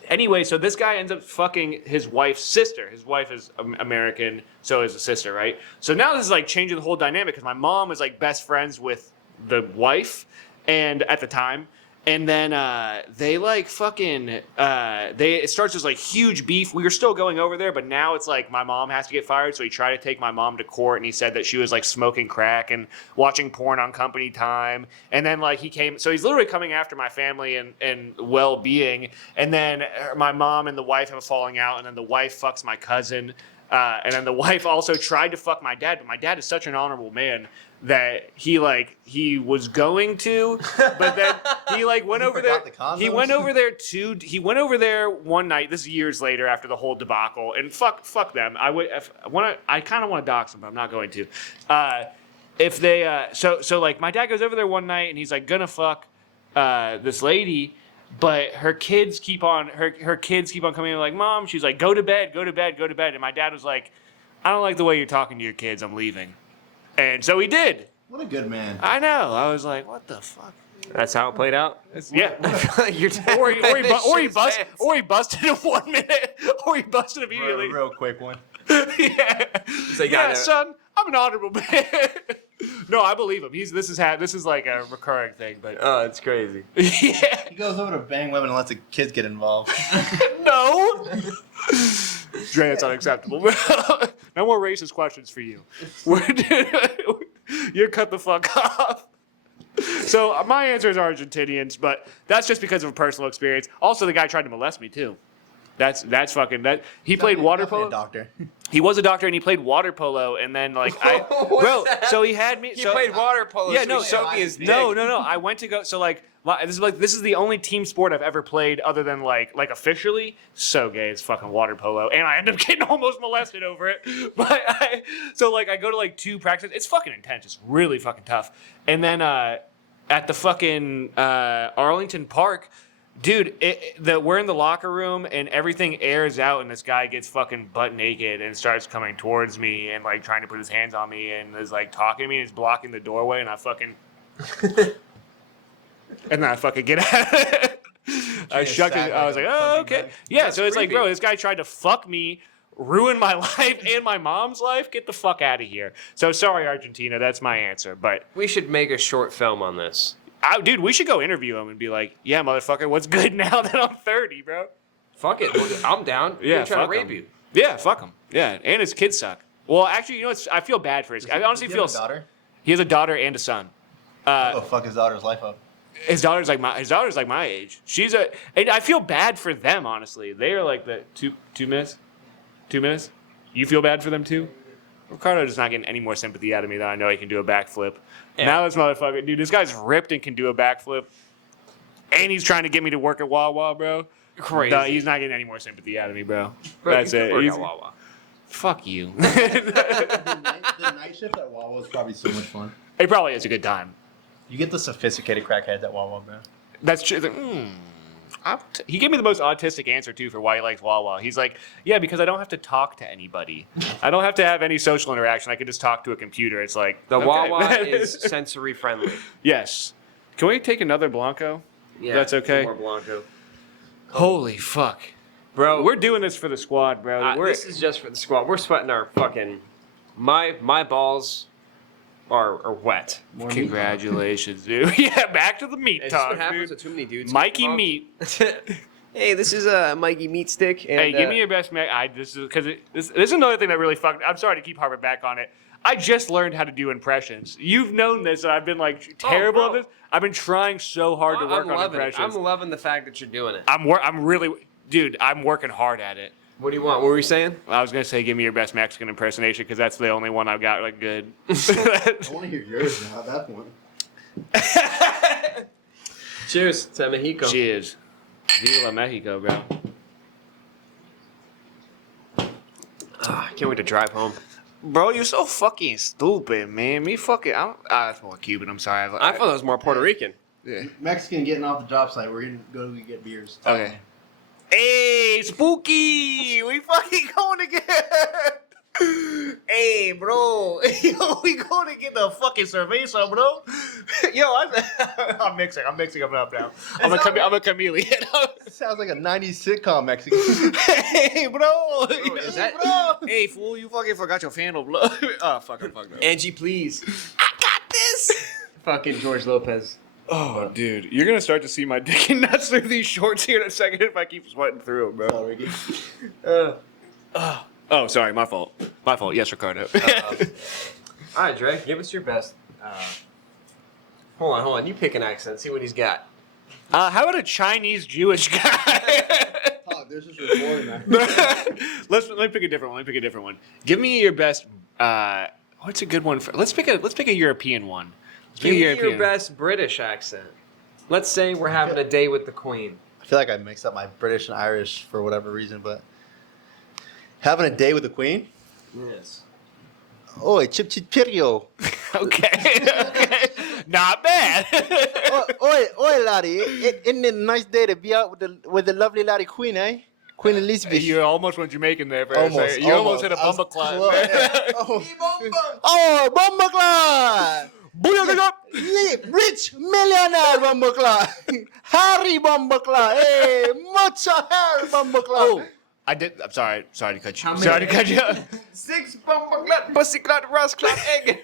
anyway, so this guy ends up fucking his wife's sister. His wife is American, so is the sister, right? So now this is like changing the whole dynamic because my mom is like best friends with the wife, and at the time. And then they like fucking it starts this like huge beef. We were still going over there, but now it's like my mom has to get fired. So he tried to take my mom to court, and he said that she was like smoking crack and watching porn on company time. And then like he came, so he's literally coming after my family and well-being. And then my mom and the wife have a falling out, and then the wife fucks my cousin. And then the wife also tried to fuck my dad, but my dad is such an honorable man that he was going to, but then he like went over there. He went over there one night. This is years later after the whole debacle. And fuck them. I kind of want to dox them, but I'm not going to. If they so like my dad goes over there one night and he's like gonna fuck this lady. But her kids keep on coming in like, Mom, she's like, go to bed. And my dad was like, I don't like the way you're talking to your kids. I'm leaving. And so he did. What a good man. I know. I was like, what the fuck? That's how it played out? Yeah. Or he busted in 1 minute. Or he busted immediately. Real quick one. Yeah. Like, yeah, son, I'm an honorable man. No, I believe him. This is like a recurring thing, but oh, it's crazy. Yeah. He goes over to bang women and lets the kids get involved. No. Dre, that's unacceptable. No more racist questions for you. You're cut the fuck off. So my answer is Argentinians, but that's just because of a personal experience. Also, the guy tried to molest me too. That's fucking that. He played water polo. A doctor. He was a doctor and he played water polo, and then like so he had me. He played water polo. Yeah, so no, he showed me his dick. no. I went to go. So like this is the only team sport I've ever played other than like officially. So gay, it's fucking water polo, and I end up getting almost molested over it. But I go to like 2 practices. It's fucking intense. It's really fucking tough. And then at the fucking Arlington Park. Dude, we're in the locker room and everything airs out and this guy gets fucking butt naked and starts coming towards me and like trying to put his hands on me and is like talking to me and is blocking the doorway and I fucking and then I fucking get out of it. I shucked it. I was like, oh, okay. Yeah, that's so it's creepy. Like, bro, this guy tried to fuck me, ruin my life and my mom's life. Get the fuck out of here. So sorry, Argentina. That's my answer. But we should make a short film on this. Dude, we should go interview him and be like, yeah, motherfucker, what's good now that I'm 30, bro? Fuck it. I'm down. Yeah, trying to rape you. Yeah, fuck him. Yeah, and his kids suck. Well, actually, you know what? I feel bad for his kids. I honestly feel... daughter? He has a daughter and a son. Fuck his daughter's life up. His daughter's like my age. And I feel bad for them, honestly. They are like the 2 minutes? 2 minutes? You feel bad for them too? Ricardo does not get any more sympathy out of me than I know he can do a backflip. Yeah. Now this motherfucker, dude, this guy's ripped and can do a backflip. And he's trying to get me to work at Wawa, bro. Crazy. No, he's not getting any more sympathy out of me, bro. That's it. Work at Wawa. Fuck you. The night shift at Wawa is probably so much fun. It probably is a good time. You get the sophisticated crackheads at Wawa, bro. That's true. He gave me the most autistic answer, too, for why he likes Wawa. He's like, yeah, because I don't have to talk to anybody. I don't have to have any social interaction. I can just talk to a computer. It's like... The okay. Wawa is sensory friendly. Yes. Can we take another Blanco? Yeah. That's okay. More Blanco. Holy fuck. Bro, we're doing this for the squad, bro. This is just for the squad. We're sweating our fucking... My balls... are wet. More Congratulations, dude. Yeah, back to the meat talk, what happens dude. with too many dudes. Mikey Meat. Hey, this is Mikey Meat Stick. And, Hey, give me your best this is because this is another thing that really fucked. I'm sorry to keep harping back on it. I just learned how to do impressions. You've known this, and I've been like terrible at this. I've been trying so hard to work on impressions. I'm loving the fact that you're doing it. I'm really, dude. I'm working hard at it. What do you want? What were you saying? I was gonna say, give me your best Mexican impersonation because that's the only one I've got like good. I want to hear yours now. That one. Cheers to Mexico. Cheers. Viva Mexico, bro. Can't wait to drive home. Bro, you're so fucking stupid, man. That's more Cuban. I'm sorry. I thought it was more Puerto Rican. Yeah. Mexican getting off the job site. We're gonna go get beers. Okay. Hey, Spooky! We fucking going to get. Hey, bro. Yo, we going to get the fucking cerveza, bro. Yo, I'm mixing. I'm mixing them up now. I'm a chameleon. It sounds like a '90s sitcom Mexican. Hey, bro. Is that- bro. Hey, fool, you fucking forgot your fan of blood. Oh, fuck up. Angie, please. I got this. Fucking George Lopez. Oh, dude, you're gonna start to see my dick and nuts through these shorts here in a second if I keep sweating through them, bro. Oh, sorry, my fault. My fault. Yes, Ricardo. All right, Dre, give us your best. Hold on. You pick an accent. See what he's got. How about a Chinese Jewish guy? Oh, this is recording now. Let me pick a different one. Give me your best. What's a good one for? Let's pick a European one. Give me your best British accent. Let's say we're having a day with the Queen. I feel like I mixed up my British and Irish for whatever reason, but having a day with the Queen? Yes. Oi, chip chip pirio. Okay. Not bad. Oi, laddie. Isn't it a nice day to be out with the lovely laddie Queen, eh? Queen Elizabeth. You almost went Jamaican there for a second. You almost hit a bumper clot. Oh, bumper clot. Rich millionaire bumper clot. Harry bumper clot. Hey, much hair bumper clot. Oh, I'm sorry. Sorry to cut you. Sorry to cut you. 6 bumper clot, pussy clot, rust clot, egg.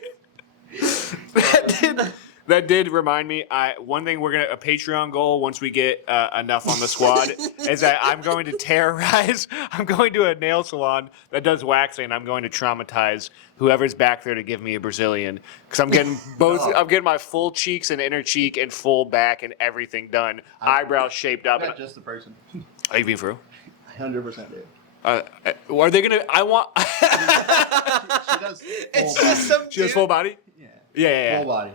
That did remind me. One thing a Patreon goal once we get enough on the squad is that I'm going to terrorize. I'm going to a nail salon that does waxing. I'm going to traumatize whoever's back there to give me a Brazilian because I'm getting both. I'm getting my full cheeks and inner cheek and full back and everything done. Eyebrows shaped up. Not just the person. Are you being for real? 100% dude. Are they gonna? I want. She does. It's just some She has full body. Yeah. Full body.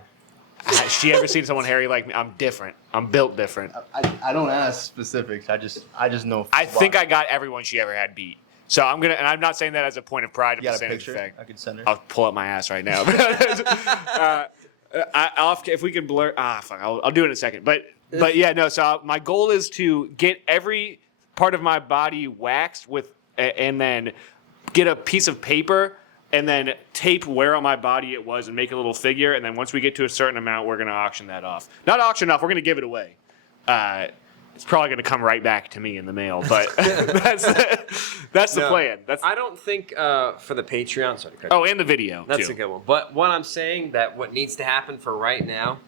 Has she ever seen someone hairy like me? I'm different. I'm built different. I don't ask specifics. I just know. I think I got everyone she ever had beat. So I'm gonna, and I'm not saying that as a point of pride. You got a saying picture? fact. I could send her. I'll pull up my ass right now. If we can blur, fuck, I'll do it in a second. But yeah, no. So my goal is to get every part of my body waxed with, and then get a piece of paper. And then tape where on my body it was and make a little figure. And then once we get to a certain amount, we're going to auction that off. Not auction off, we're going to give it away. It's probably going to come right back to me in the mail. But that's the plan. I don't think for the Patreon. Sorry, and the video, that's too. a good one. But what I'm saying that what needs to happen for right now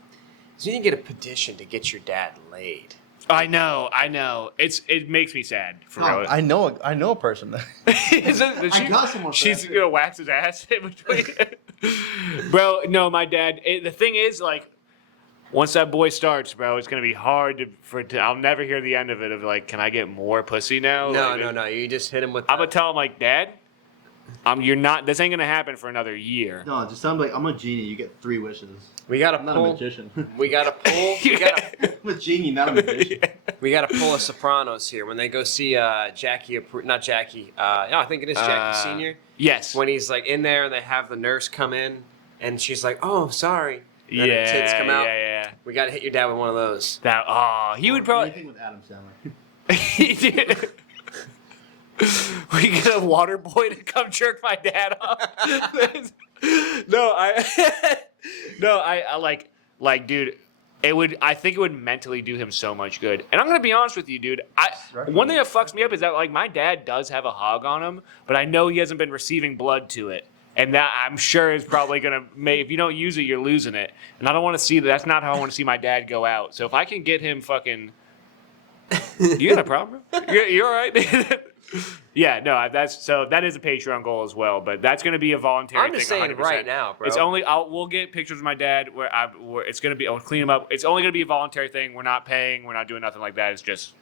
is you need to get a petition to get your dad laid. I know. It makes me sad. For real. I know a person. I got someone for she's that, going to wax his ass in between. Bro, no, my dad. The thing is, like, once that boy starts, bro, it's going to be hard I'll never hear the end of it of, like, can I get more pussy now? No. You just hit him with I'm going to tell him, like, Dad, this ain't going to happen for another year. No, just sound like I'm a genie. You get 3 wishes. We got to I'm not a pull. magician. We got to pull. I'm a genie, not a magician. We got to pull a Sopranos here when they go see Jackie. Not Jackie. No, I think it is Jackie Senior. Yes. When he's like in there and they have the nurse come in and she's like, "Oh, sorry." And then the tits come out. Yeah. We got to hit your dad with one of those. He would probably. Anything with Adam Sandler. He did. We get a water boy to come jerk my dad off. I like, dude. I think it would mentally do him so much good. And I'm gonna be honest with you, dude. One thing that fucks me up is that like my dad does have a hog on him, but I know he hasn't been receiving blood to it, and that I'm sure is probably gonna make. If you don't use it, you're losing it. And I don't want to see that. That's not how I want to see my dad go out. So if I can get him fucking You got a problem? You're all right. Yeah, no, that is a Patreon goal as well, but that's going to be a voluntary thing. I'm just saying 100%. right now, bro. It's only we'll get pictures of my dad where it's going to be. I'll clean them up. It's only going to be a voluntary thing. We're not paying. We're not doing nothing like that. It's just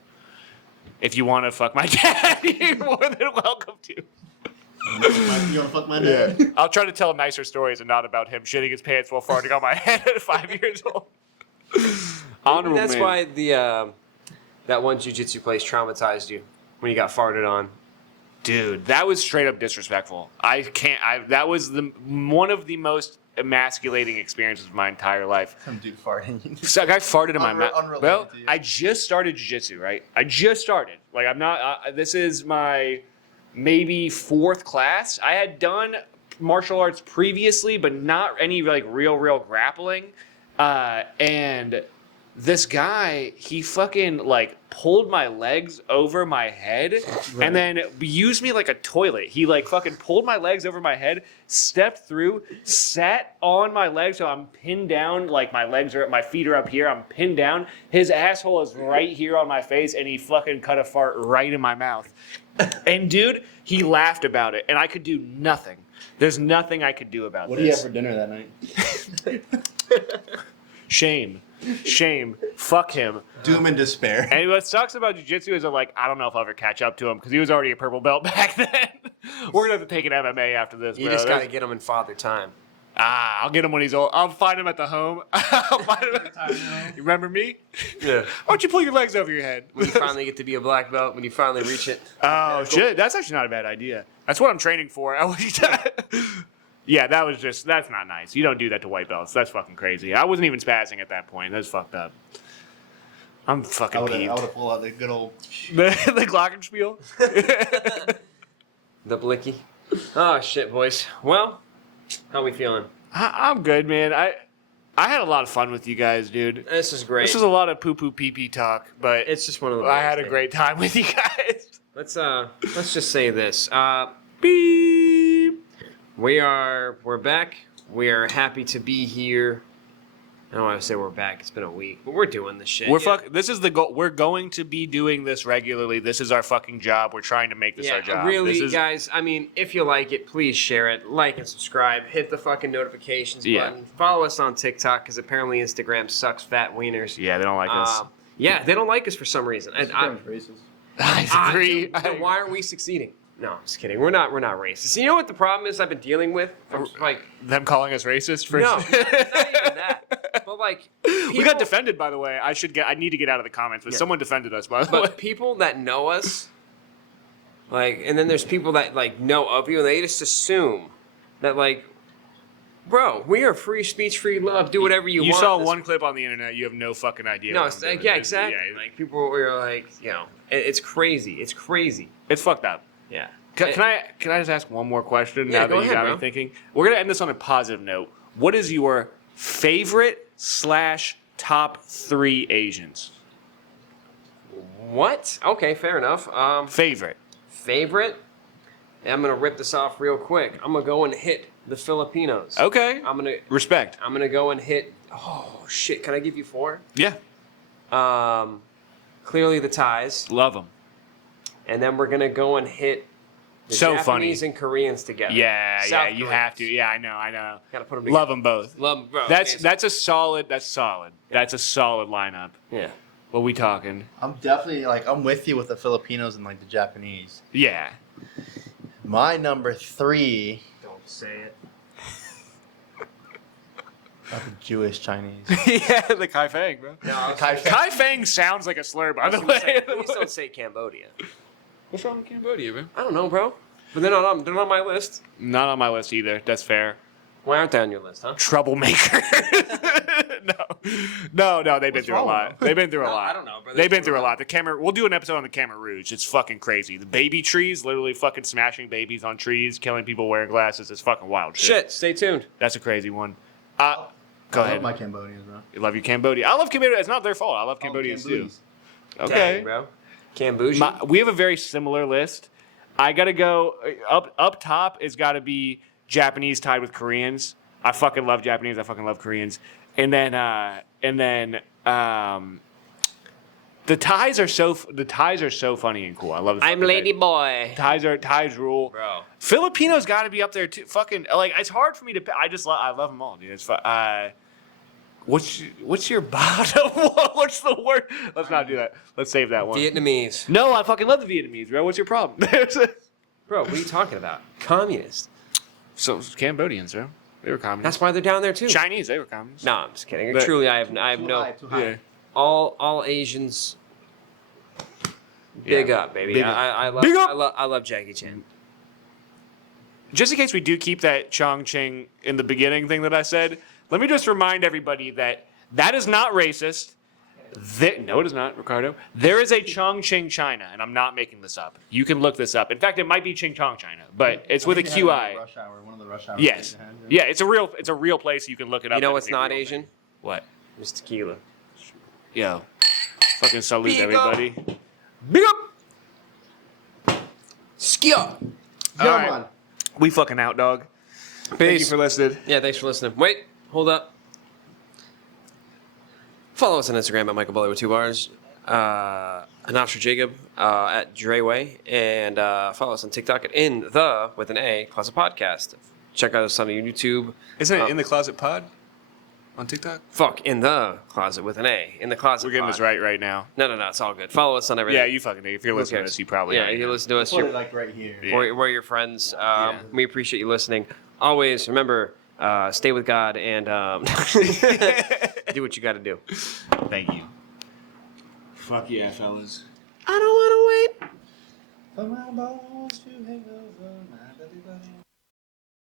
if you want to fuck my dad, you're more than welcome to. You wanna fuck my dad? Yeah, I'll try to tell nicer stories and not about him shitting his pants while farting on my head at 5 years old. Honorable That's man. why the that one jiu-jitsu place traumatized you when you got farted on. Dude, that was straight up disrespectful. That was one of the most emasculating experiences of my entire life. Some dude farting. So a guy farted in my mouth. Unrelated Well, to you. I just started jiu-jitsu, right? I just started. Like, I'm not. This is my maybe 4th class. I had done martial arts previously, but not any like real grappling. And this guy, he fucking like pulled my legs over my head and then used me like a toilet. He like fucking pulled my legs over my head, stepped through, sat on my legs so I'm pinned down, like my feet are up here, I'm pinned down. His asshole is right here on my face and he fucking cut a fart right in my mouth. And dude, he laughed about it and I could do nothing. There's nothing I could do about What do you this. have for dinner that night? Shame. Fuck him. Doom and despair. And what sucks about jiu-jitsu is I'm like, I don't know if I'll ever catch up to him because he was already a purple belt back then. We're going to have to take an MMA after this, You bro. just got to get him in father time. I'll get him when he's old. I'll find him at the home. I'll find him you remember me? Yeah. Why don't you pull your legs over your head? When you finally get to be a black belt, when you finally reach it. Oh, shit. That's actually not a bad idea. That's what I'm training for. Yeah, that's not nice. You don't do that to white belts. That's fucking crazy. I wasn't even spazzing at that point. That's fucked up. I'm fucking I would peeved. have pulled out the good old. The glockenspiel? The blicky. Oh, shit, boys. Well, how we feeling? I'm good, man. I had a lot of fun with you guys, dude. This is great. This was a lot of poo-poo pee-pee talk, but It's just one of the I had a great time with you guys. Let's just say this. Beep. We're back. We are happy to be here. I don't want to say we're back. It's been a week, but we're doing this shit. This is the goal. We're going to be doing this regularly. This is our fucking job. We're trying to make this our job. Really, guys, I mean, if you like it, please share it, like and subscribe, hit the fucking notifications button. Follow us on TikTok because apparently Instagram sucks fat wieners. Yeah, they don't like us. Yeah, they don't like us for some reason. I agree. Then why aren't we succeeding? No, I'm just kidding. We're not racist. You know what the problem is I've been dealing with? From, like them calling us racist for no, not even that. But like we got defended, by the way. I need to get out of the comments, but someone defended us, by the way. But people that know us, like, and then there's people that like know of you, and they just assume that like, bro, we are free speech, free love. Do whatever you want. You saw one clip on the internet. You have no fucking idea. No, what it's I'm doing. yeah, exactly. Yeah, like people were like, you know, it's crazy. It's crazy. it's fucked up. Yeah. Can I just ask one more question Yeah, now go that you ahead, got bro. me thinking? We're gonna end this on a positive note. What is your favorite / top 3 Asians? What? Okay, fair enough. Favorite. Favorite? I'm gonna rip this off real quick. I'm gonna go and hit the Filipinos. Okay. Respect. I'm gonna go and hit. Oh shit! Can I give you 4? Yeah. Clearly the Thais, Love them. and then we're gonna go and hit the So Japanese funny. and Koreans together. Yeah, South you Koreans. have to. Yeah, I know. Gotta put them together. Love them both. Love, bro. That's a solid. That's solid. That's a solid lineup. yeah. What we talking? I'm definitely I'm with you with the Filipinos and like the Japanese. Yeah. My number 3. Don't say it. Not the Jewish Chinese. Yeah, the Kai Fang, bro. No, Kai Fang sounds like a slur, by the way. please don't say Cambodia. What's wrong with Cambodia, man? I don't know, bro. But they're not on my list. Not on my list either. That's fair. Why aren't they on your list, huh? Troublemaker. No. They've been through a wrong lot. with them? They've been through a No, lot. I don't know, bro. They've been through a lot. We'll do an episode on the Khmer Rouge. It's fucking crazy. The baby trees, literally fucking smashing babies on trees, killing people wearing glasses. It's fucking wild shit. Shit, stay tuned. That's a crazy one. Go I love ahead. my Cambodians, bro. You love your Cambodia. I love Cambodia. It's not their fault. I love Cambodians too. Okay. Dang, bro. Cambodia. We have a very similar list. I gotta go up top. It's got to be Japanese tied with Koreans. I fucking love Japanese. I fucking love Koreans. And then The ties are so funny and cool. I love. I'm Lady Boy. Ties rule, Bro. Filipinos got to be up there too. Fucking like it's hard for me to. I love them all, dude. It's fun. What's your bottom? What's the word? Let's not do that. Let's save that one. Vietnamese. No, I fucking love the Vietnamese, bro. What's your problem? Bro, what are you talking about? Communist. So Cambodians, bro. They were communists. That's why they're down there too. Chinese, they were communists. No, I'm just kidding. But- Truly, I have no. Too high. Yeah. All Asians. Big Yeah. up, baby. Big I love. Big up! I love Jackie Chan. Just in case we do keep that Chongqing in the beginning thing that I said, let me just remind everybody that is not racist. No, it is not, Ricardo. There is a Chongqing, China, and I'm not making this up. You can look this up. In fact, it might be Qingchong, China, but it's with a I think they had it QI. in Rush Hour, one of the Rush Hour Yes. things they had, Yeah, it's a real place. You can look it up. You know and what's it's a not real Asian? thing. What? It's tequila. Yo, fucking salute Big up. everybody. Big up. Skia. Yeah, All right. man. We fucking out, dog. Thank you for listening. Yeah, thanks for listening. Wait, hold up. Follow us on Instagram at Michael Bully with 2 bars. Anatra Jacob at Dreyway. And follow us on TikTok at with an A, Closet Podcast. Check out us on YouTube. Isn't it In the Closet Pod on TikTok? Fuck, in the closet with an A. In the closet. We're getting pod. this right now. No, it's all good. Follow us on everything. Yeah, you fucking do. If you're listening to cares? this, you probably Yeah, already you know. listen to us. Put it You're, like right here. Yeah. we're your friends. We appreciate you listening. Always remember, stay with God and do what you got to do. Thank you. Fuck yeah, fellas. I don't want to wait. For my balls to hang over my belly button.